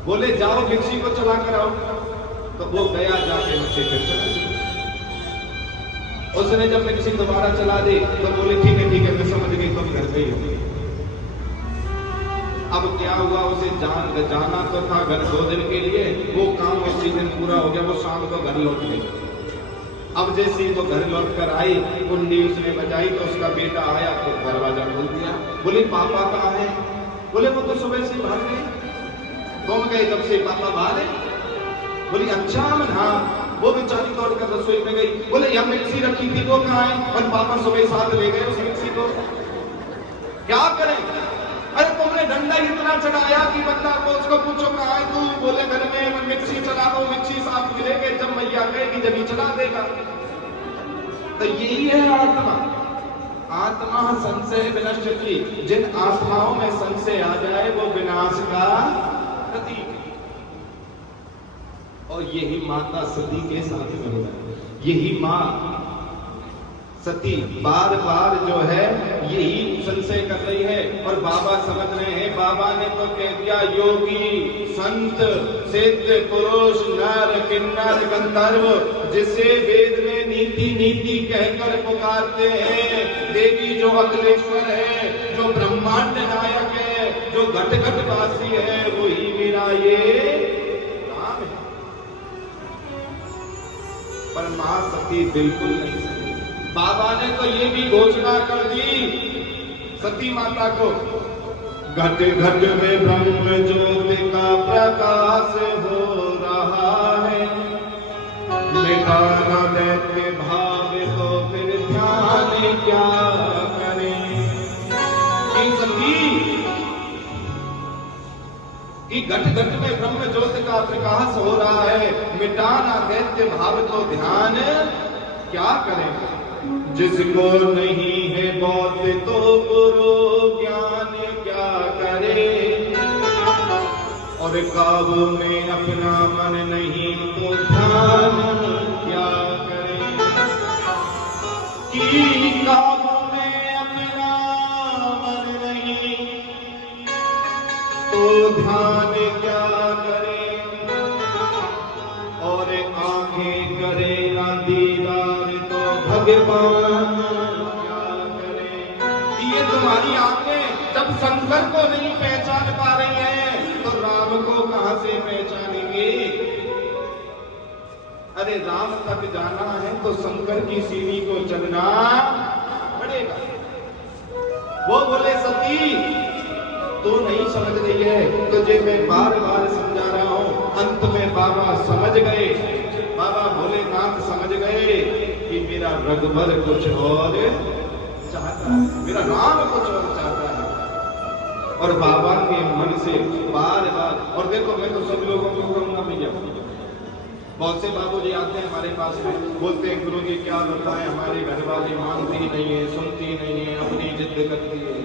बोले, जाओ मिक्सी को चला कर आओ। तो वो गया, जाके मिक्सी फिर चला। उसने जब मिक्सी दोबारा चला दी तो बोले, ठीक है, मैं समझ गई, तुम घर पे ही हो। अब क्या हुआ, उसे जाना तो था घर 2 दिन के लिए, वो काम उसी दिन पूरा हो गया, वो शाम को घर लौट गई। अब जैसे ही वो घर लौट कर आई, कुंडी उसने बजाई तो उसका बेटा आया, तो दरवाजा खोल दिया। बोली, पापा कहाँ है? बोले, वो तो सुबह से भाग गए। तुम गए तब से पापा बाहर है? बोली, अच्छा। हाँ, वो बेचारी दौड़कर रसोई में गई, बोले यह मिक्सी रखी थी वो कहाँ है? और पापा सुबह साथ ले गए उस मिक्सी को। क्या करें? अरे तुमने डंडा इतना चढ़ाया कि बंदा को उसको पूछो कहाँ है तू? बोले घर में मिक्सी चला दो, मिक्सी साथ मिलेंगे, जब मैया कहेगी जब ही चला देगा। तो यही है आत्मा। आत्मा संशय विनश्यति, जिन आत्माओं में संशय आ जाए वो विनाश का प्रतीक है। और यही माता सती के साथ में हुआ है। यही मां सती बार बार जो है यही संशय कर रही है, और बाबा समझ रहे हैं। बाबा ने तो कह दिया योगी संत सिद्ध पुरुष नर किन्नर गंधर्व जिसे वेद में नीति नीति कहकर पुकारते हैं, देवी जो अखिलेश्वर है, जो ब्रह्मांड नायक है, जो घट घट वासी है, वही मेरा ये राम है। पर मां सती बिल्कुल नहीं समझी। बाबा ने तो ये भी घोषणा कर दी सती माता को, घट घट में ब्रह्म ज्योति का प्रकाश हो रहा है, मिटाना दैत्य भाव तो फिर ध्यान क्या करें। कि सती कि घट घट में ब्रह्म ज्योति का प्रकाश हो रहा है, मिटाना दैत्य भाव तो ध्यान क्या करें। जिसको नहीं है बौद्ध तो गुरु ज्ञान क्या करे, और काबू में अपना मन नहीं तो ध्यान क्या करे। कि काबू में अपना मन नहीं तो ध्यान क्या करे, और आंखें करे ना दीदार तो भगवान क्या करे। ये तुम्हारी आंखें जब शंकर को नहीं पहचान पा रही हैं तो राम को कहां से पहचानेंगे। अरे राम तक जाना है तो शंकर की सीढ़ी को चलना पड़ेगा। वो बोले सती तू नहीं समझ रही है, तुझे मैं बार बार समझा रहा हूं। अंत में बाबा समझ गए, बाबा भोलेनाथ समझ गए कि मेरा रघुबर कुछ और चाहता है, मेरा राम कुछ और चाहता है। और बाबा के मन से बार बार, और देखो मैं तो सब लोगों को कहूंगा भैया, बहुत से बाबूजी आते हैं हमारे पास में, बोलते हैं गुरु जी क्या बताएं, हमारे घर वाले मानती नहीं है, सुनती नहीं है, अपनी जिद करती है।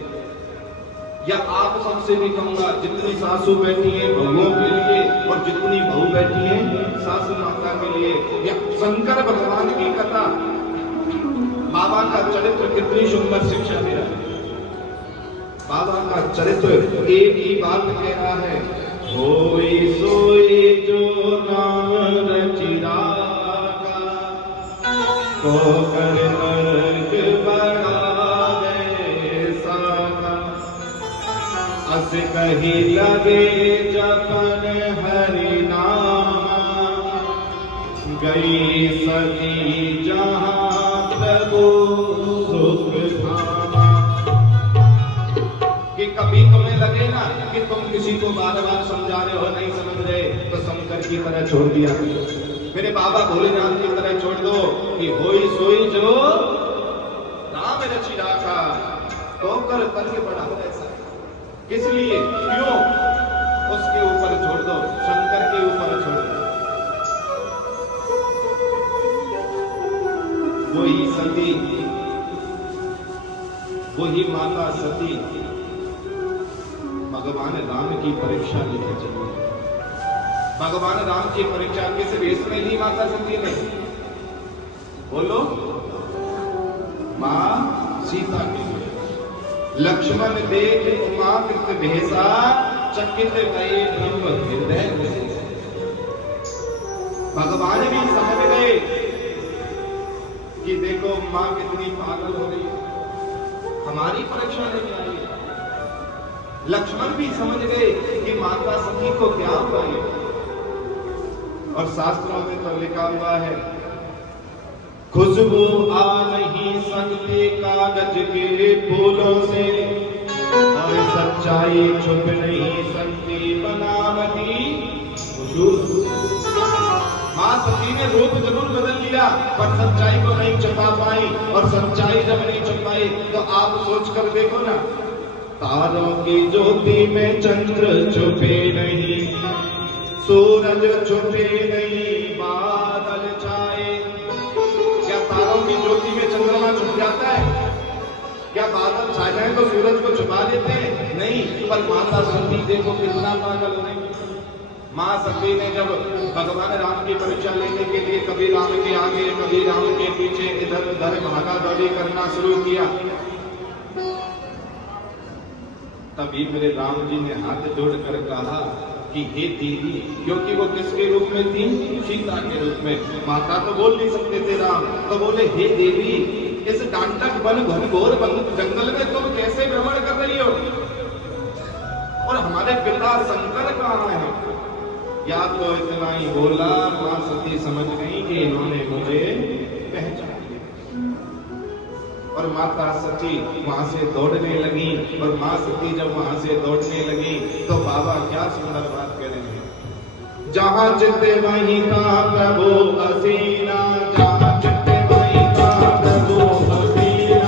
या आप सबसे भी कहूंगा जितनी सासू बैठी है बहुओं के लिए और जितनी बहू बैठी है सासू माता के लिए। या शंकर भगवान की कथा, बाबा का चरित्र कितनी सुंदर शिक्षा दे रहा है। बाबा का चरित्र एक ही बात कह रहा है, होई सोई जो नाम रचिरागा, को कर नरक बढ़ावे सागा, अस कही लगे जपन हरि नामा, गई सती जहां प्रभु सुख धामा। कि कभी तुम्हें लगे ना कि तुम किसी को बार बार समझा रहे हो नहीं समझ रहे, तो शंकर की तरह छोड़ दिया, मेरे बाबा भोलेनाथ की तरह छोड़ दो कि होई सोई जो नाम रचि राखा, तो कर तर्क बढ़ा ऐसा। किस लिए, क्यों? उसके ऊपर छोड़ दो, शंकर के ऊपर छोड़ दो। वही सती, वही माता सती भगवान राम की परीक्षा लेके चली। भगवान राम की परीक्षा किस वेश में ली माता सती ने? बोलो, मां सीता की। लक्ष्मण देख उमाकृत भेषा, चकित गए ब्रह्म हृदय में। भगवान भी समझ गए कि देखो मां कितनी पागल हो रही है, हमारी परीक्षा लेने आई है। लक्ष्मण भी समझ गए कि माता सती को क्या हुआ है। और शास्त्रों में तो लिखा हुआ है, खुशबू आ नहीं सकती कागज के फूलों से, और सच्चाई छुप नहीं सकती बनावटी खुशबू। मां मां सती ने रूप जरूर बदल लिया पर सच्चाई को नहीं छुपा पाई, और सच्चाई जब नहीं छुपाई तो आप सोच कर देखो ना, तारों की ज्योति में चंद्र छुपे नहीं, सूरज छुपे नहीं, बादल छाए। क्या तारों की ज्योति में चंद्रमा छुप जाता है? क्या बादल छा जाए तो सूरज को छुपा देते हैं? नहीं। पर माता सती देखो कितना पागल है। मां सती ने जब भगवान राम की परीक्षा लेने के लिए कभी राम के आगे कभी राम के पीछे इधर उधर भागा दौड़ी करना शुरू किया, तभी मेरे राम जी ने हाथ जोड़कर कहा कि हे देवी, क्योंकि वो किसके रूप में थी? सीता के रूप में। माता तो बोल नहीं सकते थे राम, तो बोले हे देवी, इस डांटक वन घनघोर जंगल में तुम कैसे भ्रमण कर रही हो, और हमारे पिता शंकर कहाँ है? या तो इतना ही बोला, मां सती समझ गई कि इन्होंने मुझे पहचान लिया, और माता सती वहां से दौड़ने लगी। और मां सती जब वहां से दौड़ने लगी तो बाबा क्या सुंदर बात करेंगे, जहां चित्ते वहीं था प्रभु हसीना, जहां चित्ते वहीं था प्रभु हसीना,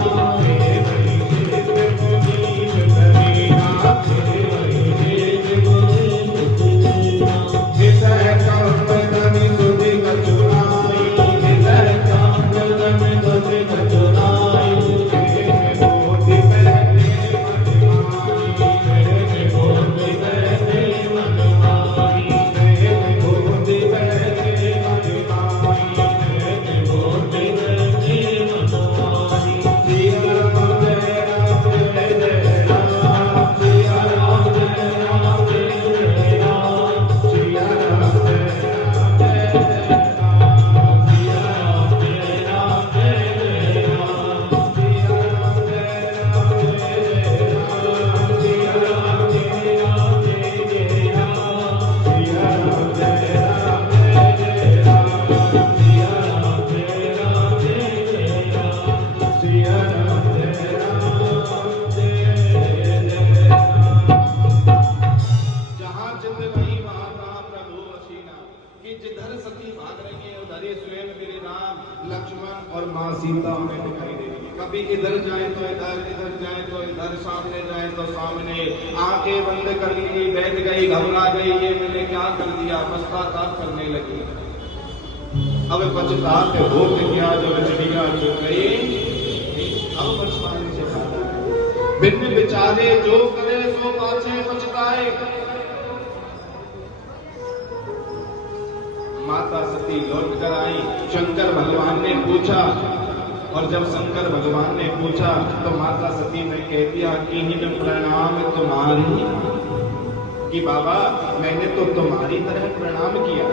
सीता हमें दिखाई देगी। कभी इधर जाए तो इधर, इधर जाए तो इधर, सामने जाए तो सामने। आंखें बंद कर ली, बैठ गई, घबरा गई, ये मैंने क्या कर दिया, पश्चाताप करने लगी। अब पछताते हो क्या जब चिड़िया चुग गई, अब पछताने से फायदा। बिन विचारे जो करे सो पाछे पछताए। माता सती लौट कर आई, शंकर भगवान ने पूछा, और जब शंकर भगवान ने पूछा तो माता सती ने कह दिया कि हीन प्रणाम तुम्हारी, कि बाबा मैंने तो तुम्हारी तरह प्रणाम किया।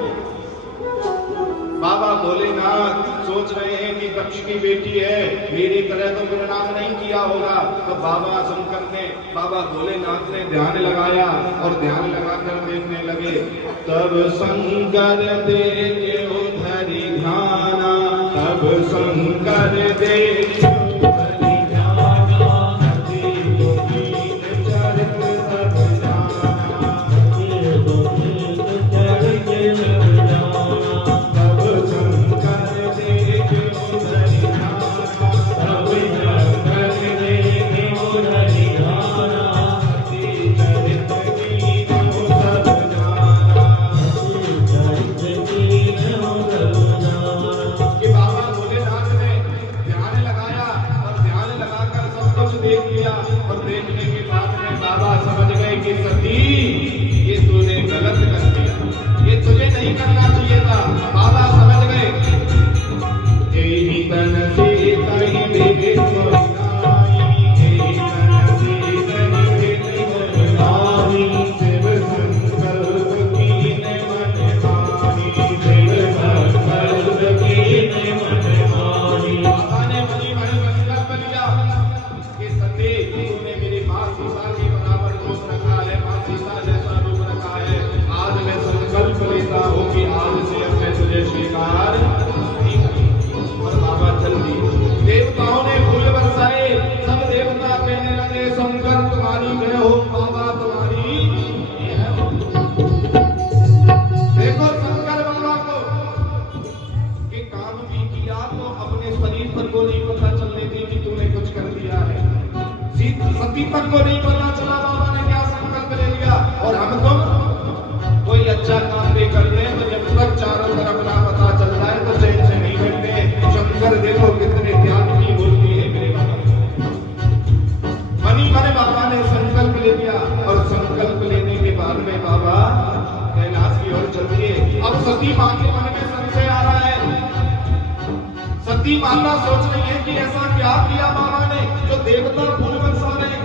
बाबा भोलेनाथ सोच रहे हैं कि दक्ष की बेटी है, मेरी तरह तो प्रणाम नहीं किया होगा। तो बाबा शंकर ने, बाबा भोलेनाथ ने ध्यान लगाया, और ध्यान लगाकर देखने लगे। तब शंकर देखे उधरी ध्याना, तब शंकर देखे उधरी ध्याना, हरि गोविंद चरित सब जाना, हरि गोविंद चरित सब जाना। तब शंकर देखे उधरी ध्याना, तब शंकर देखे उधरी ध्याना, हरि चरित कीन्हो सब जाना, हरि चरित कीन्हो सब जाना। कि बाबा भोलेनाथ ने ध्यान लगाया, और ध्यान लगाकर सब कुछ देख लिया, और देखने के बाद में बाबा समझ गए कि सती ये तूने गलत कर दिया, ये तुझे नहीं करना चाहिए था। बाबा समझ गए, यही तन सीता ही विविध बनाई, यही तन सीता ही विविध बनाई, शिव संकल्प कीन्हे मन मानी, शिव संकल्प कीन्हे मन मानी। बाबा ने मनी मन संकल्प लिया कि सती तूने मेरी मां सीता के बराबर रूप रखा है, मां सीता जैसा रूप रखा है। आज मैं संकल्प लेता हूँ कि तक को नहीं पता चला बाबा ने क्या संकल्प ले लिया। और हम तो कोई अच्छा काम भी करते हैं तो जब तक चारों तरफ ना पता चल जाए तो चैन से नहीं बैठते। शंकर देखो कितने त्याग की मूर्ति है मेरे बाबा। मनी माने बाबा ने संकल्प ले लिया और संकल्प लेने के बाद में बाबा कैलाश की ओर चल दिए। अब सती मां के मन में संशय आ रहा है। सती माता सोच रही है कि ऐसा क्या किया बाबा ने जो देवता फूल बरसा रहे हैं।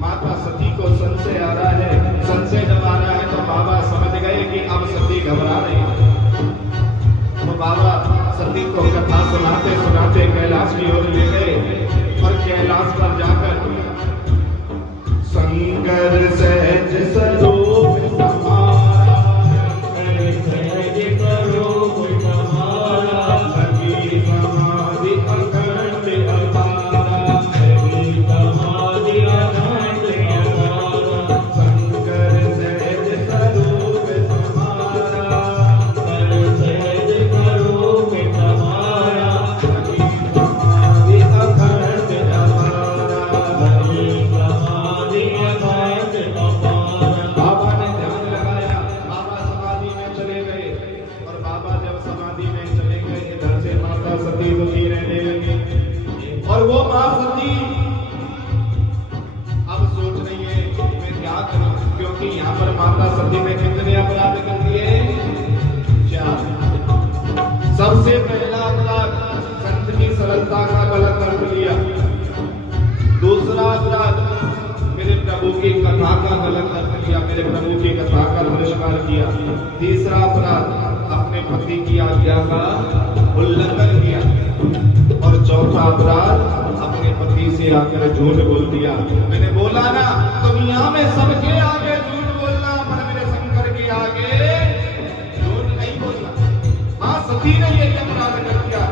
माता सती को संशय आ रहा है। संशय जब आ रहा है तो बाबा समझ गए कि अब सती घबरा रही है। तो बाबा सती को कथा सुनाते सुनाते कैलाश की ओर ले गए और कैलाश पर जाकर शंकर सहज स्वरूप तुम्हारा, सहज स्वरूप तुम्हारा, सखी समाधि अखंड अपारा, सखी समाधि अखंड अपारा, शंकर सहज स्वरूप तुम्हारा, सहज स्वरूप तुम्हारा, सखी समाधि अखंड अपारा। सखी समाधि अखंड अपारा। बाबा ने ध्यान लगाया। बाबा समाधि में चले गए और बाबा जब समाधि में चले गए इधर से माता सती दुखी रहने लगी। और वो मां सती अब सोच रही है मैं क्या करूं, क्योंकि यहाँ पर माता सती ने कितने अपराध कर दिए? 4। सबसे पहला अपराध संत की सरलता का गलत अर्थ लिया। दूसरा अपराध मेरे प्रभु की कथा का गलत अर्थ लिया, मेरे प्रभु की कथा का तिरस्कार किया। तीसरा अपराध अपने पति की आज्ञा का उल्लंघन किया। और चौथा अपराध अपने पति से आकर झूठ बोल दिया। मैंने बोला ना दुनिया में सबके आगे झूठ बोलना, पर मेरे शंकर के आगे झूठ नहीं बोलना। हाँ सती ने यही अपराध कर दिया।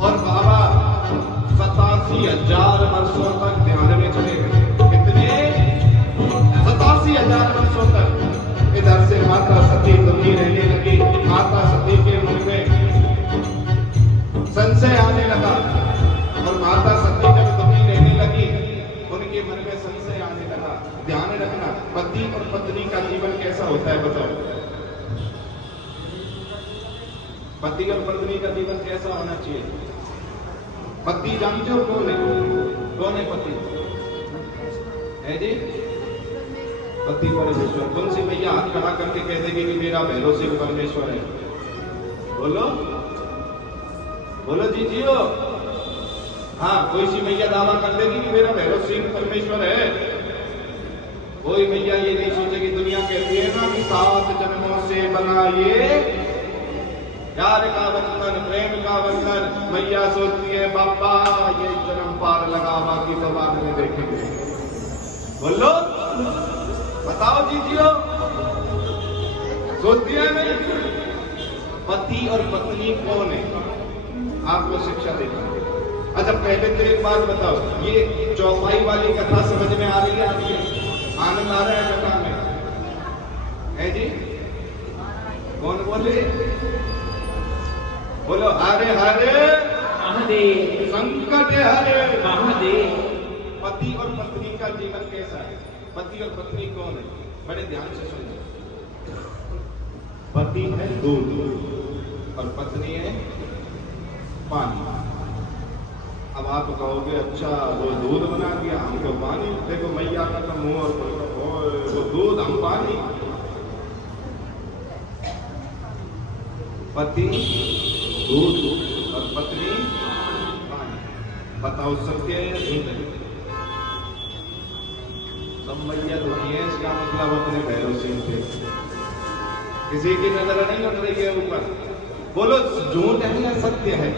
और बाबा 87,000 वर्षों तक ध्यान में चले गए। कितने? 87,000 वर्षों तक। इधर से माता सती दुखी रहने लगी। माता सती के मन में संशय आने लगा। और माता सती जब दुखी रहने लगी उनके मन में संशय आने लगा। ध्यान रखना पति और पत्नी का जीवन कैसा होता है बताओ। पति और पत्नी का जीवन कैसा होना चाहिए? पति जानते हो कौन है? कौन है पति? है जी पति परमेश्वर। कौन सी मैया हाथ खड़ा करके कह देगी कि मेरा भैरव सिंह परमेश्वर है? बोलो बोलो जी जियो। हाँ कोई सी मैया दावा कर देगी कि मेरा भैरव सिंह परमेश्वर है? कोई मैया ये नहीं सोचेगी। दुनिया कहती है ना कि 7 जन्मों से बना ये प्यार का बंधन, प्रेम का बंधन। मैया सोचती है बाबा ये जन्म पार लगा, बाकी तो बाद में देखेंगे। बोलो बताओ जीजियो, सोचती है नहीं? पति और पत्नी कौन है? आपको शिक्षा देता है। अच्छा पहले तो एक बात बताओ, ये चौपाई वाली कथा समझ में आ रही है आपके? आनंद आ रहा है कथा में? है जी? कौन बोले? बोलो हरे हरे महादेव, संकट हरे महादेव। पति और पत्नी का जीवन कैसा है? पति और पत्नी कौन है? बड़े ध्यान से सुनिए। पति है दूध और पत्नी है पानी। अब आप कहोगे अच्छा वो दूध बना दिया हमको पानी। देखो मैया का तो मुंह और वो दूध हम पानी। पति दूध और पत्नी पानी। बताओ सत्य है झूठ है? सब मैया दुखी है, इसका मतलब अपने भैरव सिंह थे। किसी की नजर नहीं उठ रही है ऊपर। बोलो झूठ है या सत्य है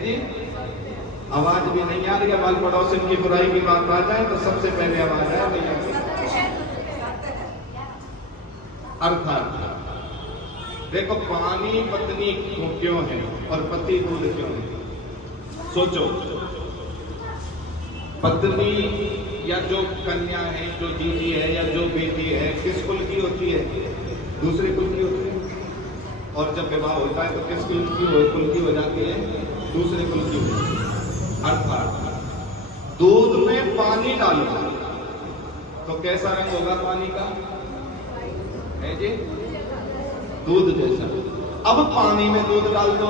जी? आवाज भी नहीं आ रही है। बाल पड़ोसन की बुराई की बात आ जाए तो सबसे पहले आवाज आए भैया की। अर्थात देखो पानी पत्नी क्यों है और पति दूध क्यों है? सोचो पत्नी या जो कन्या है, जो दीदी है या जो बेटी है, किस कुल की होती है? दूसरे कुल की होती है। और जब विवाह होता है तो किस कुल की हो जाती है? दूसरे कुल की होती है। अर्थात दूध में पानी डालो तो कैसा रंग होगा पानी का? है जी, दूध जैसा। अब पानी में दूध डाल दो,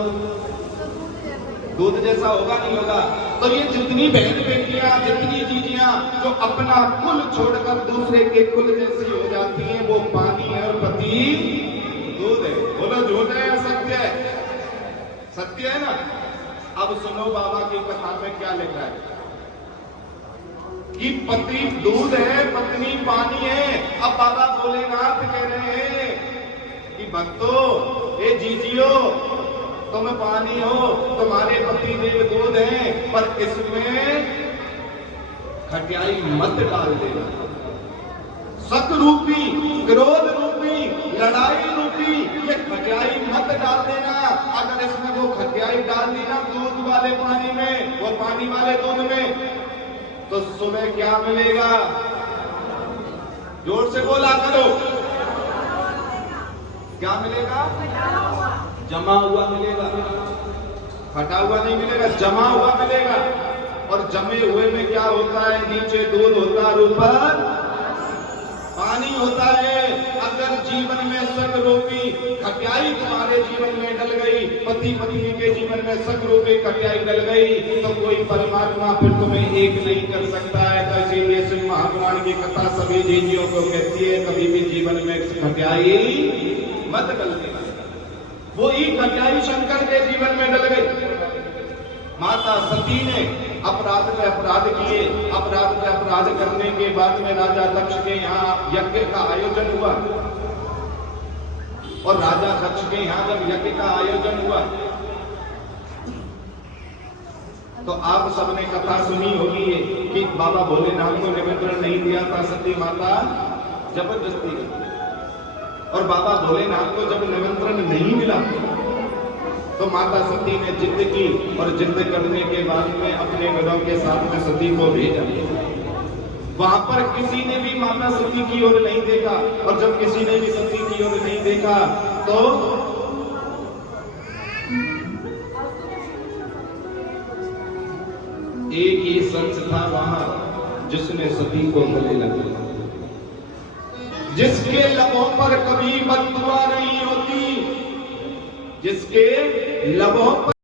दूध जैसा होगा नहीं होगा? तो ये जितनी बहन बेटियां, जितनी चीजियां जो अपना कुल छोड़कर दूसरे के कुल जैसी हो जाती हैं, वो पानी है और पति दूध है। बोलो झूठ है या सत्य है? सत्य है ना। अब सुनो बाबा की कथा में क्या लिखा है कि पति दूध है, पत्नी पानी है। अब बाबा भोलेनाथ कह रहे हैं कि भक्तों, ए जीजियो, तुम पानी हो, तुम्हारे पति देव दूध हैं, पर इसमें खटियाई मत डाल देना। सत रूपी, क्रोध रूपी, लड़ाई रूपी ये खटियाई मत डाल देना। अगर इसमें वो खटियाई डाल दी ना दूध वाले पानी में, वो पानी वाले दूध में, तो सुबह क्या मिलेगा? जोर से बोला करो, क्या मिलेगा? जमा हुआ मिलेगा, फटा हुआ नहीं मिलेगा, जमा हुआ मिलेगा। और जमे हुए में क्या होता है? नीचे दूध होता है, ऊपर पानी होता है। अगर जीवन में संग रूपी खटियाई तुम्हारे जीवन में डल गई, पति पत्नी के जीवन में संग रूपी खटियाई डल गई, तो कोई परमात्मा फिर तुम्हें एक नहीं कर सकता है। तो इसीलिए श्री महापुराण की कथा सभी जीवियों को कहती है, कभी भी जीवन में खटियाई मत डल गई। वो ही खटियाई शंकर के जीवन में डल गई। माता सती ने अपराध पे अपराध किए, अपराध पे अपराध करने के बाद में राजा दक्ष के यहाँ यज्ञ का आयोजन हुआ। और राजा दक्ष के यहाँ जब यज्ञ का आयोजन हुआ तो आप सबने कथा सुनी होगी कि बाबा भोलेनाथ को निमंत्रण नहीं दिया था सती माता जबरदस्ती करती। और बाबा भोलेनाथ को जब निमंत्रण नहीं मिला तो माता सती ने जिद की, और जिद करने के बाद में अपने गणों के साथ में सती को भेजा। वहां पर किसी ने भी माता सती की ओर नहीं देखा, और जब किसी ने भी सती की ओर नहीं देखा तो एक ही शख्स था वहां जिसने सती को गले लगा, जिसके लबों पर कभी बददुआ नहीं होती, जिसके लबों पर